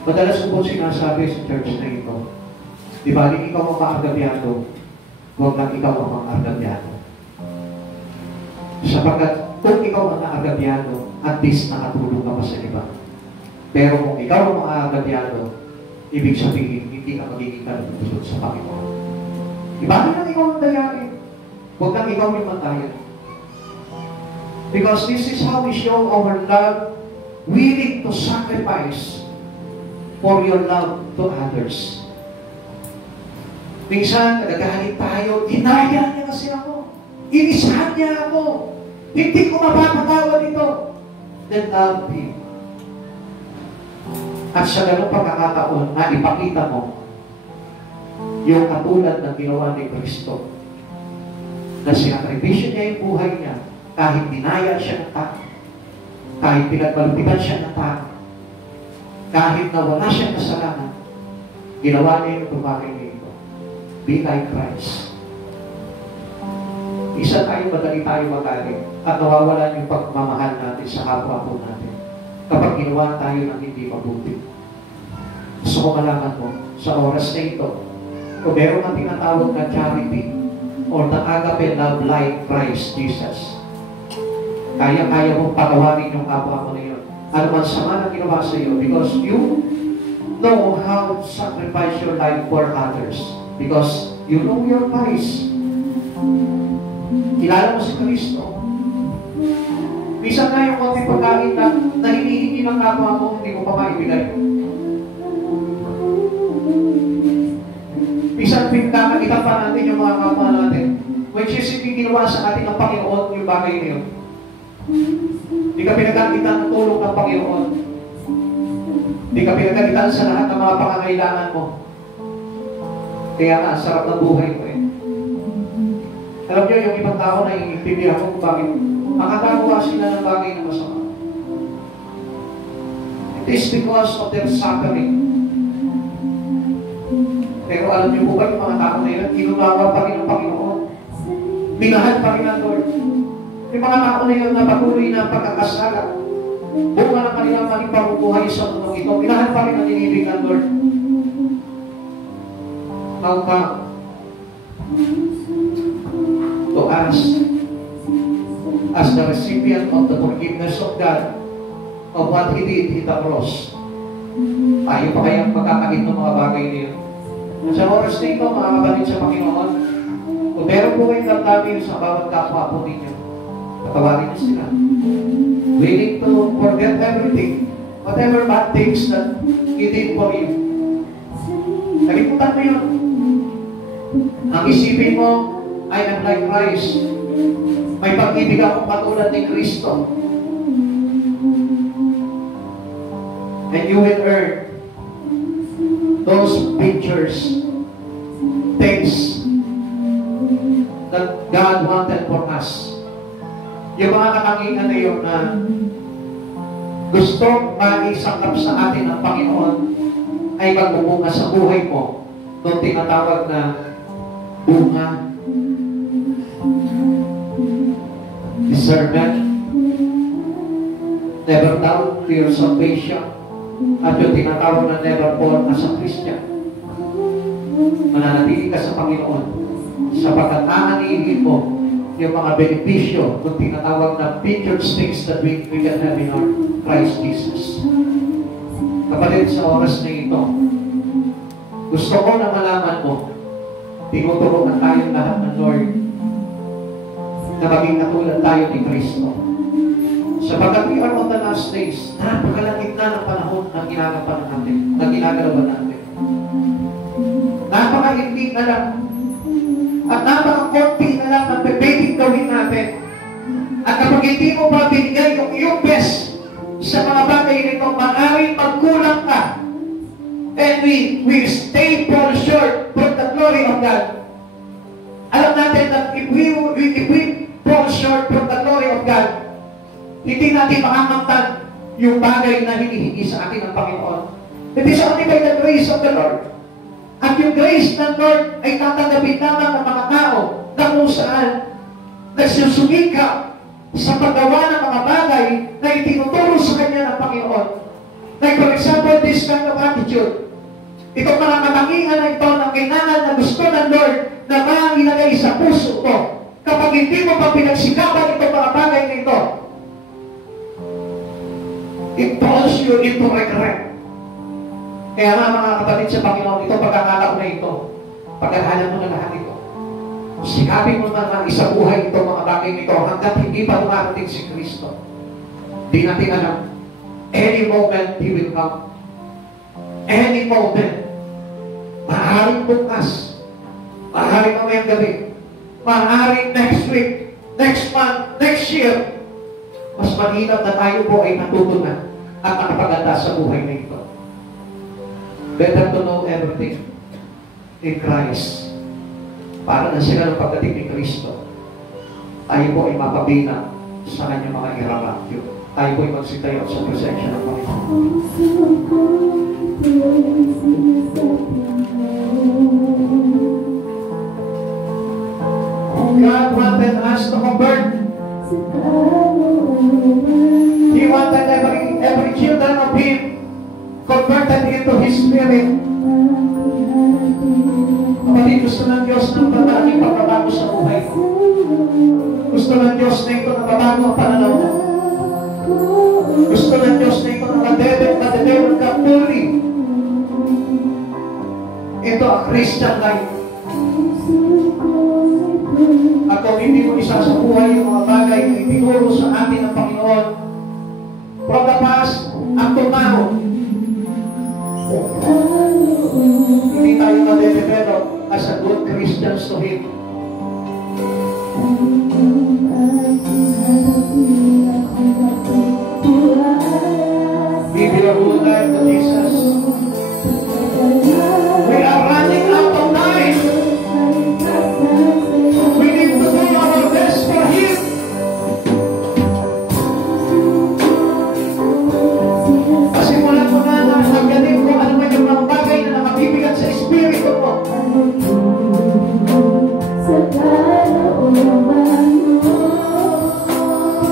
Madalas ko po sinasabi sa church na ito, di ba, hindi ikaw ang maargabyado, huwag lang ikaw ang maargabyado. Sapagkat kung ikaw ang maargabyado, at least nakatulong ka pa sa iba. Pero kung ikaw ang maargabyado, ibig sabihin, hindi ka magiging kalulunod sa Panginoon. Ibali lang ikaw ang dayain. Huwag lang ikaw yung matayan. Because this is how we show our love, willing to sacrifice for your love to others. Minsan, nagagalit tayo, dinaya niya kasi ako. Inisahan niya ako. Hindi ko mapapatawa dito. Then love him. At sa ganung pagkakataon na ipakita mo yung katulad ng ginawa ni Kristo na sinakripisyo niya yung buhay niya kahit dinaya siya ng tao, kahit pinagmalupitan siya ng tao, kahit na wala siyang kasalanan, ginawa niya yung bagay nito. Be like Christ. Isa tayo, madali tayo magaling at nawawalan yung pagmamahal natin sa kapwa po natin kapag ginawa tayo ng hindi mabuti. Gusto ko malaman mo, sa oras na ito, kung meron kang tinatawag na charity or the agape love like Christ Jesus, kaya-kaya mong patawarin yung kapwa mo na yun. Ano man sama na ginawa sa iyo, because you know how to sacrifice your life for others. Because you know your Christ. Kilala mo si Kristo. Minsan na yung konti pagkain na hinihingi ng kapwa mo, hindi mo pa maibigay. Minsan pinagkakakitan pa natin yung mga kapwa natin, which is hindi ginawa sa ating ng Panginoon yung bagay na yun. Hindi ka pinagkakitan ng tulong ng Panginoon. Hindi ka pinagkakitan sa lahat ng mga pangangailangan mo. Kaya nga, sarap ng buhay mo eh. Alam niyo, yung ibang tao na iintindihan ko kung bakit makagawa sila ng bagay na masama. It is because of their suffering. Pero alam niyo po ba yung mga tao na yun, inunawa pa rin ng Panginoon. Minahal pa rin ang Lord. Yung mga tao na yun na patuloy na pagkakasala, bunga ng kanilang maling pamumuhay sa mundong ito, minahal pa rin ang inibig ng Lord. How come to us as the recipient of the forgiveness of God of what He did in the cross? Tayo pa kayang magkakait ng mga bagay niyo? Sa oras na ito, mga kapatid sa Panginoon, kung meron po kayong damdamin sa bawat kapwa po ninyo, Patawarin niyo sila. Willing to forget everything. Whatever bad things that He did for you. Nalimutan mo yun. Ang isipin mo, I am like Christ. May pag-ibig akong katulad ni Kristo. And you will earn those pictures, things that God wanted for us. Yung mga katangian na yun na gusto maisangkap sa atin ng Panginoon ay magbumunga sa buhay mo nung tinatawag na bunga, discernment, never doubt your salvation, at yung tinatawag na never fall as a Christian. Mananatili ka sa Panginoon sapagkat aanigin mo yung mga benepisyo kung tinatawag na featured things that we can have in our Christ Jesus. Kapatid, sa oras na ito, gusto ko na malaman mo, tinuturuan tayong lahat ng Lord na maging katulad tayo ni Kristo. Sapagkat we are on the last days, napakalagit na ng panahon na ginagawa natin, na ginagalawan natin. Napakahindig na lang at napakakonti na lang ang pwedeng gawin natin. At kapag hindi mo pa binigay yung iyong best sa mga bagay nito, maaaring magkulang ka. And we stay fall short from the glory of God. Alam natin that if we fall short from the glory of God, hindi natin makakamtan yung bagay na hinihingi sa atin ng Panginoon. It is only by the grace of the Lord. At yung grace ng Lord ay tatanggapin lamang ng mga tao na kung saan nagsusumikap sa paggawa ng mga bagay na itinuturo sa kanya ng Panginoon. Like for example, this kind of attitude. Itong mga katangian na ito na kailangan na gusto ng Lord na maangilagay sa puso ko. Kapag hindi mo pa pinagsikapan itong mga bagay na ito, it pulls you into regret. Kaya nga mga kapatid sa Panginoon, ito pagkakataon na ito, pagkakalan mo na lahat ito. Sikapin mo na isabuhay ito mga bagay nito hanggat hindi pa dumarating si Kristo. Di natin alam. Any moment He will come. Any moment. Maaaring bukas. Maaaring mamayang gabi. Maaaring next week. Next month. Next year. Mas maginap na tayo po ay natutunan at nakapaganda sa buhay na ito. Better to know everything in Christ. Para na sila ng pagdating ni Kristo, tayo po ay mapabilang sa kanyang mga iraratyo. Tayo po ay magsitayo sa presensya ng Panginoon. God wanted us to convert. He wanted every children of Him converted into His Spirit. Kapatid, gusto ng Diyos ng maraming pagbabago sa buhay mo. Gusto ng Diyos na ito na babago ang pananaw mo. Gusto ng Diyos na ito na madedevelop ka fully into a Christian life. At kung hindi mo isasabuhay yung mga bagay na itinuro sa atin ng Panginoon from the past up to now, hindi tayo madedevelop as a good Christians to Him. We belong to Jesus. We are running out of time. We need to do our best for Him. Pasimulan mo na na magaling kung ano man yung mga bagay na nakabibigat sa espiritu mo.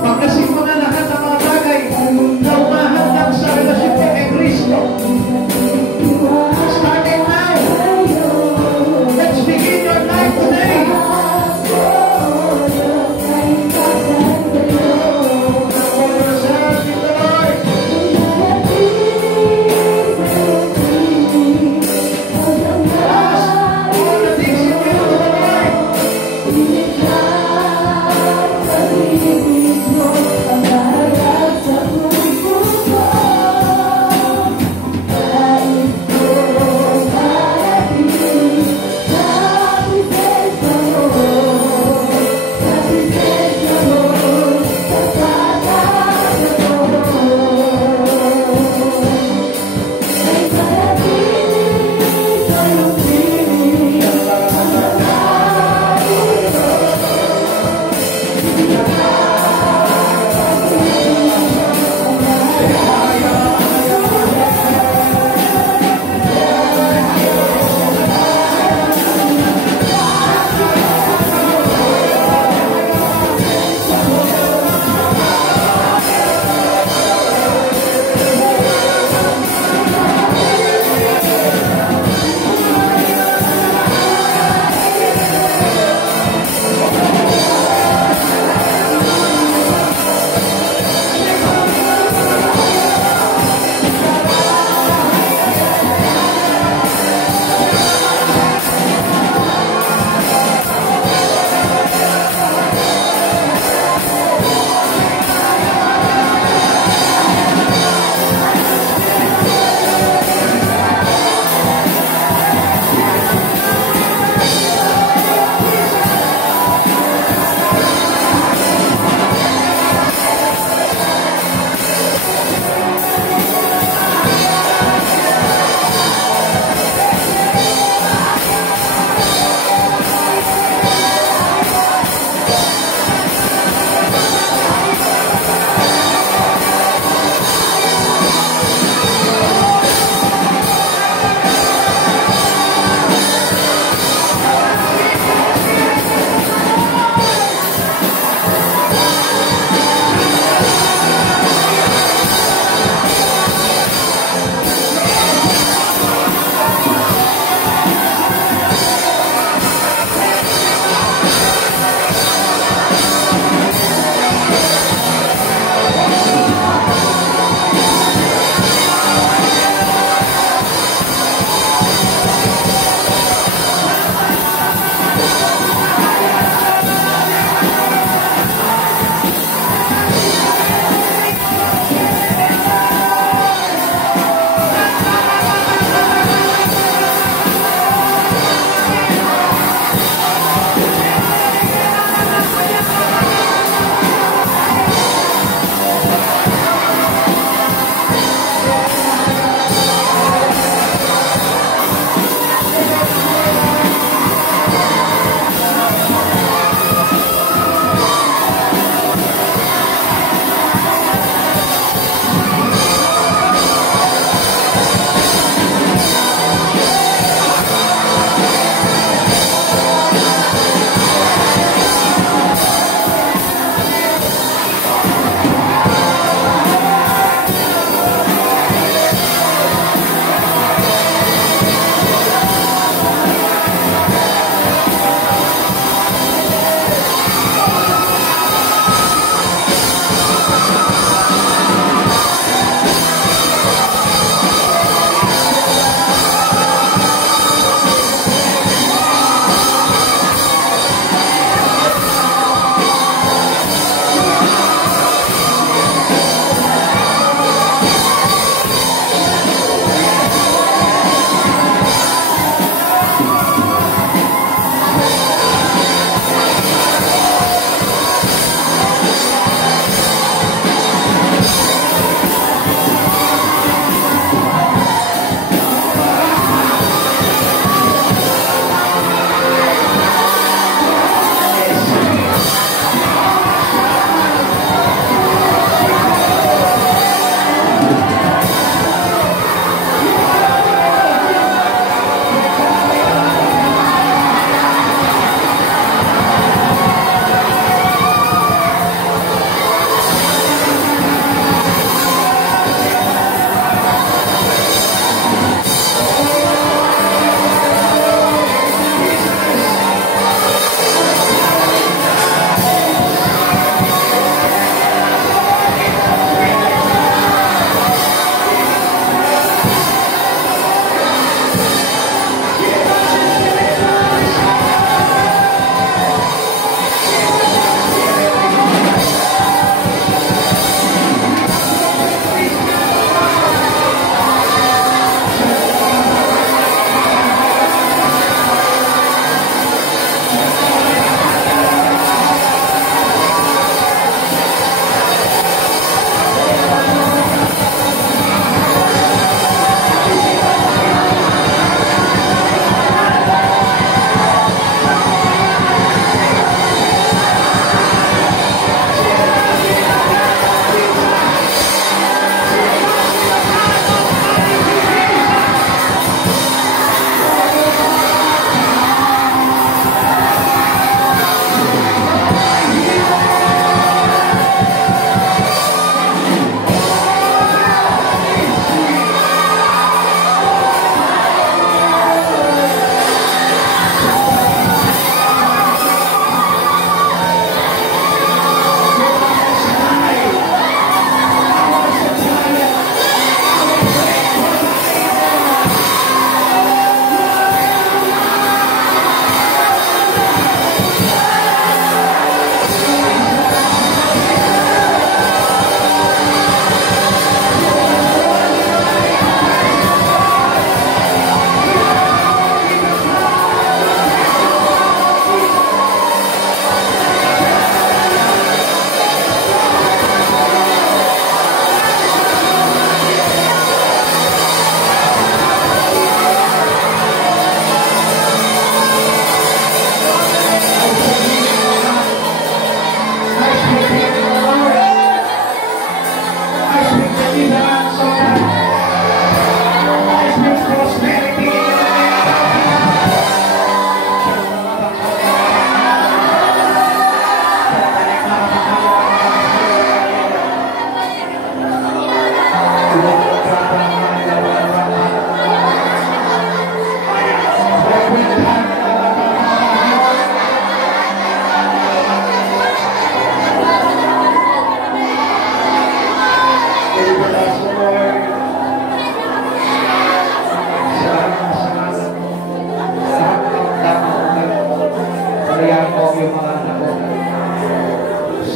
Pagkasin mo na lahat ng mga bagay na umahanggang sa relasyon mo kay Kristo.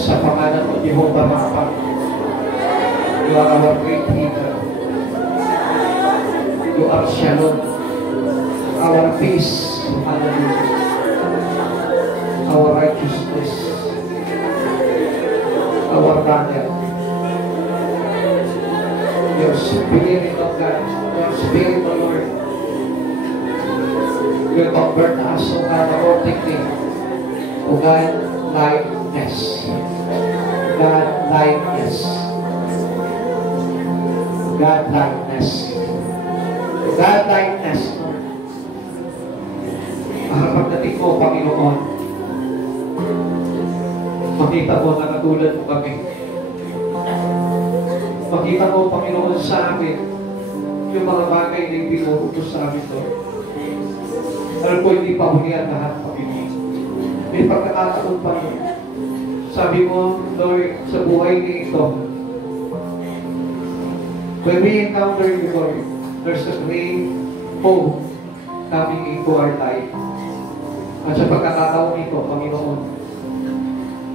Sa pangalan mo, Jehovah Rapha, you are our great healer. You are Shalom, our peace, hallelujah, our righteousness, our banner. Your Spirit of God, your Spirit, O Lord, will convert us, O God, accordingly, O God, likeness. God likeness. God likeness. God likeness. Pagdating mo, Panginoon, makita mo na katulad mo kami. Makita mo, Panginoon, sa amin yung mga bagay na hindi mo utos sa amin, Lord. Alam ko, hindi pa huli ang lahat, Panginoon. May pagkakataon pa, Lord. Sabi mo, Lord, sa buhay ni ito, when we encounter you, Lord, there's a great hope coming into our life. At sa pagkakataon nito, Panginoon,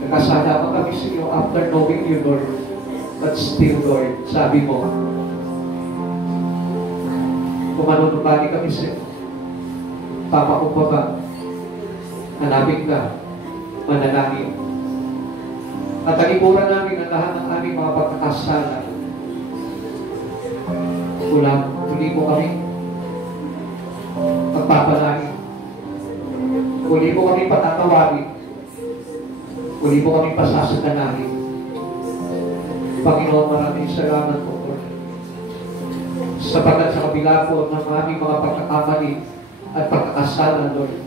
nagkasala pa kami sa iyo after knowing you, Lord. But still, Lord, sabi mo, kung manunubali kami sa iyo, tama ko pa ba? Hanapin ka, manalangin. At talipuran namin ang lahat ng aming mga pagkakasala. Muli mo kami pagpapalangin. Muli mo kami patatawarin. Muli mo kami pasasaganahin. Panginoon, maraming salamat po, Lord. Sapagat sa kabila po ng aming mga pagkakamali at pagkakasala, Lord,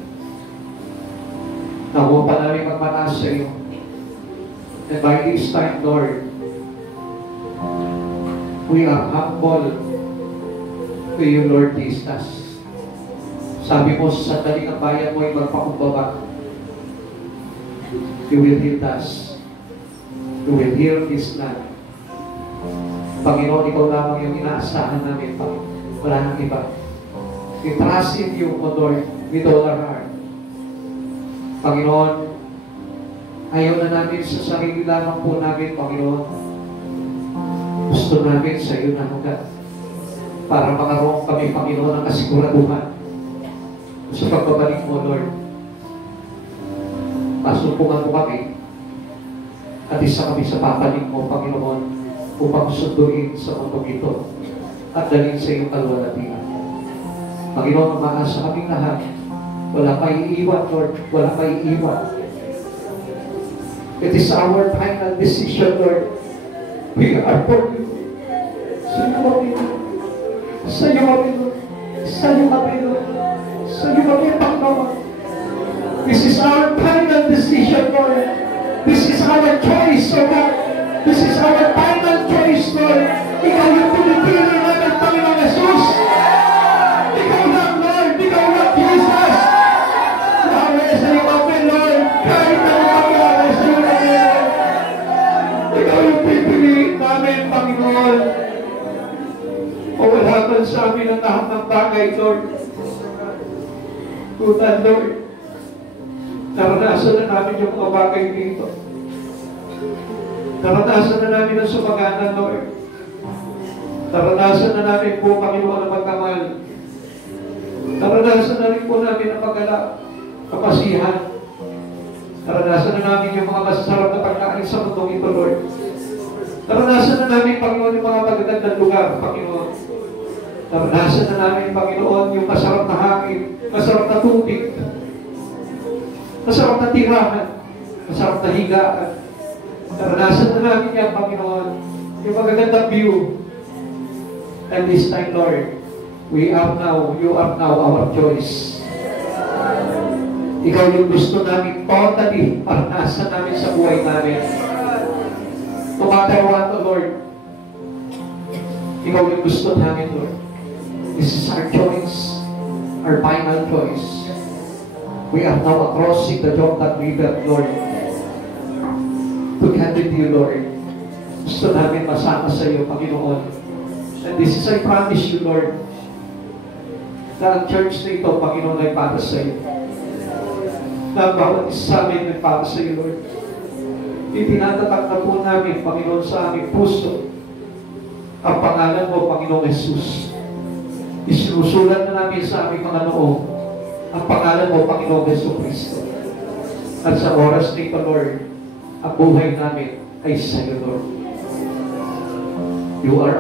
nakuha pa namin magmataas sa iyo. And by this time, Lord, we are humble to you, Lord Jesus. Sabi mo, sa sandali ng bayan mo ay magpakumbaba. You will heal us. You will heal this land. Panginoon, ikaw lamang yung inaasahan namin, Panginoon. Wala nang iba. We trust in you, O Lord, with all our heart. Panginoon, ayaw na namin sa sarili lamang po namin, Panginoon. Gusto namin sa iyo na hanggang para makaroon kami, Panginoon, ng kasiguraduhan sa pagbabalik mo, Lord. Pasumpungan mo kami at isa kami sa papaling mo, Panginoon, upang sunduin sa mundong ito at dalhin sa iyong kalwalatian. Panginoon, umaasa kaming lahat. Wala pa iiwan, Lord. Wala pa iiwan. It is our final decision, Lord. We are for you. Sa iyo kami, sa iyo kami, sa iyo kami, sa iyo kami, Panginoon. This is our final decision, Lord. This is our choice, O God. This is our final choice, Lord. Ikaw yung pinipili namin, Panginoon Jesus. Ikaw lang, Lord. Ikaw lang, Jesus. Yahweh, sa iyo kami, Lord. Kahit na mangyari sa iyo namin. Ikaw yung pipiliin namin, Panginoon. Pawalaman sa amin ang lahat ng bagay, Lord. Tutan, Lord. Naranasan na namin yung mga bagay dito. Naranasan na namin ang sumaganan, Lord. Naranasan na namin po, Panginoon, ang magkamal. Naranasan na rin po namin ang paggalak, kapasihan. Naranasan na namin yung mga masasarap na pagkain sa mundong ito, Lord. Naranasan na namin, Panginoon, yung mga magagandang lugar, Panginoon. Naranasan na namin, Panginoon, yung masarap na hangin, masarap na tubig, masarap na tirahan, masarap na higaan. Naranasan na namin yan, Panginoon, yung magagandang view. And this time, Lord, you are now our choice. Ikaw yung gusto namin totally paranasan namin sa buhay namin. No matter what, Lord, Ikaw yung gusto namin, Lord. This is our choice, our final choice. We are now crossing the Jordan River, Lord, to get with you, Lord. Gusto namin masama sa iyo, Panginoon. And this is, I promise you, Lord, na ang church na ito, Panginoon, ay para sa iyo. Na bawat isa sa amin ay para sa iyo, Lord. Itinatatak na po namin, Panginoon, sa aming puso ang pangalan mo, Panginoong Jesus. Isinusulat na namin sa aming mga noo ang pangalan mo, Panginoong Jesucristo. At sa oras nito, Lord, ang buhay namin ay sa iyo, Lord. You are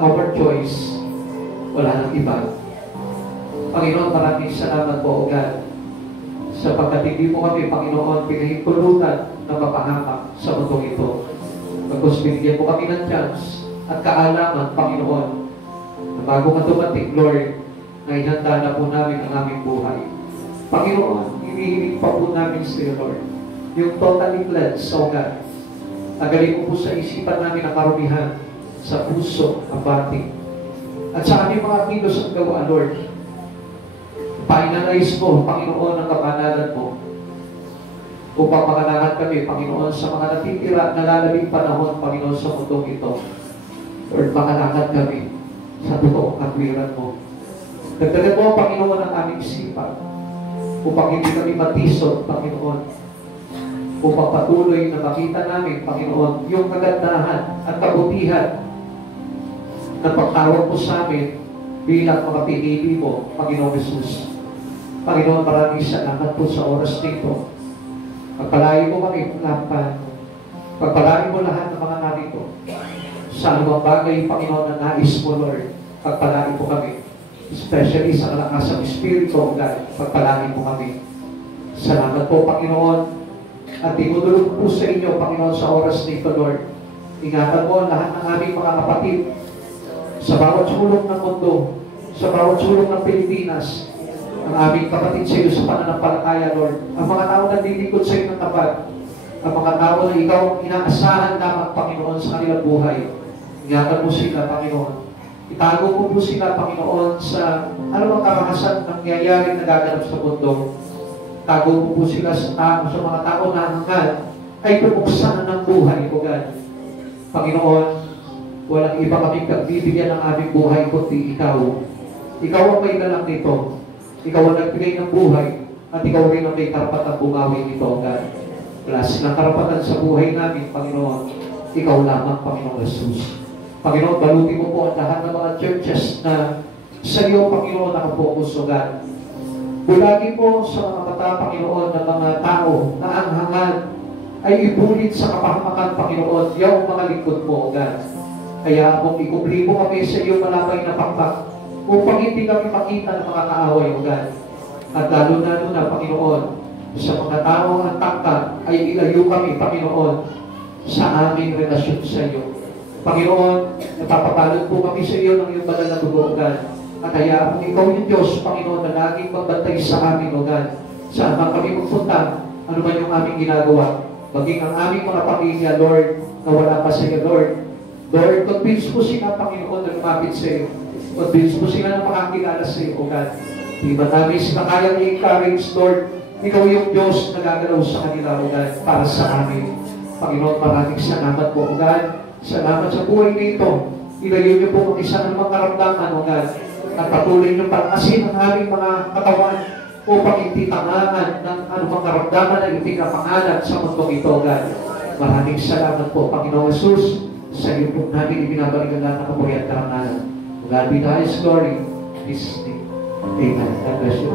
our choice. Wala nang iba. Panginoon, maraming salamat po, O God, sapagkat hindi mo kami, Panginoon, pinahintulutan na mapahamak sa mundong ito. Pagkos binigyan mo kami ng chance at kaalaman, Panginoon, na bago ka dumating, Lord, na ihanda na po namin ang aming buhay. Panginoon, hinihiling pa po namin sa iyo, Lord, yung totally cleansed, O God. Tagalin mo po sa isipan namin ang karumihan, sa puso, ang bati. At sa aming mga kilos at gawa, Lord, pa-analyze mo, Panginoon, ang kabanalan mo upang makalakad kami, Panginoon, sa mga natitira na lalabing panahon, Panginoon, sa mundong ito. Lord, makalakad kami sa totoong katwiran mo. Dagdagan mo, Panginoon, ang aming isipan upang hindi kami matisod, Panginoon, upang patuloy na makita namin, Panginoon, yung kagandahan at kabutihan na pagtawag mo sa amin bilang mga pinili mo, Panginoon Jesus. Panginoon, maraming salamat po sa oras nito. Pagpalain mo kami, pagpalain mo lahat ng mga narito. Sa anumang bagay, Panginoon, na nais mo, Lord, pagpalain mo kami. Especially sa kalakas ng Espiritu, God, pagpalain mo kami. Salamat po, Panginoon. At tinutulog po sa inyo, Panginoon, sa oras nito, Lord. Ingatan mo ang lahat ng aming mga kapatid sa bawat sulok ng mundo, sa bawat sulok ng Pilipinas, ang aming kapatid sa iyo sa pananampalataya, Lord. Ang mga tao na lilingkod sa iyo ng tapat, ang mga tao na ikaw ang inaasahan lamang, Panginoon, sa kanilang buhay. Ingatan mo sila, Panginoon. Itago mo po sila, Panginoon, sa anumang karahasan ng nangyayari na gaganap sa mundo. Tago mo po sila sa mga tao na hangad ay pumuksan ng buhay, O God. Panginoon, walang iba kaming pagbibigyan ng aming buhay kundi ikaw. Ikaw ang may dalang nito. Ikaw ang nagbigay ng buhay at ikaw rin ang may karapatang bumawi nito, O God. Wala silang karapatan sa buhay namin, Panginoon. Ikaw lamang, Panginoon Jesus. Panginoon, balutin mo po ang lahat ng mga churches na sa iyo, Panginoon, nakapokus, O God. Bulagi po sa mga mata, Panginoon, ng mga tao na ang hangad ay ibulit sa kapahamakan, Panginoon, yaw mga lingkod mo, O God. Kaya kung ikubli mo kami sa iyo malabay na pakpak upang hindi kami makita ng mga kaaway, O God. At lalo na, Panginoon, sa mga tao ang taktak ay ilayo kami, Panginoon, sa aming relasyon sa iyo. Panginoon, napapapalad po kami sa iyo ng iyong banal na dugo, O God. At kaya kung ikaw yung Diyos, Panginoon, na laging magbantay sa amin, O God, saan man kami magpunta, ano man yung aming ginagawa, maging ang aming mga pamilya, Lord, na wala pa sa iyo, Lord. Lord, convince mo sila, Panginoon, na lumapit sa iyo. Convince mo sila na makakilala sa iyo, O God. Di ba namin sila kayang i-encourage, Lord? Ikaw yung Diyos na gagalaw sa kanila, O God, para sa amin. Panginoon, maraming salamat po, O God. Salamat sa buhay nito. Ilayo niyo po ang isa ng mga karamdaman, O God. At patuloy niyong pag-asin ang aming mga katawan upang hindi tangangan ng anumang karamdaman na hindi kapangalan sa mundong ito, God. Maraming salamat po, Panginoon Jesus. Sa iyo po namin ibinabalik ang lahat ng kapuri at karangalan. God be the highest glory. This name. Amen. God bless you.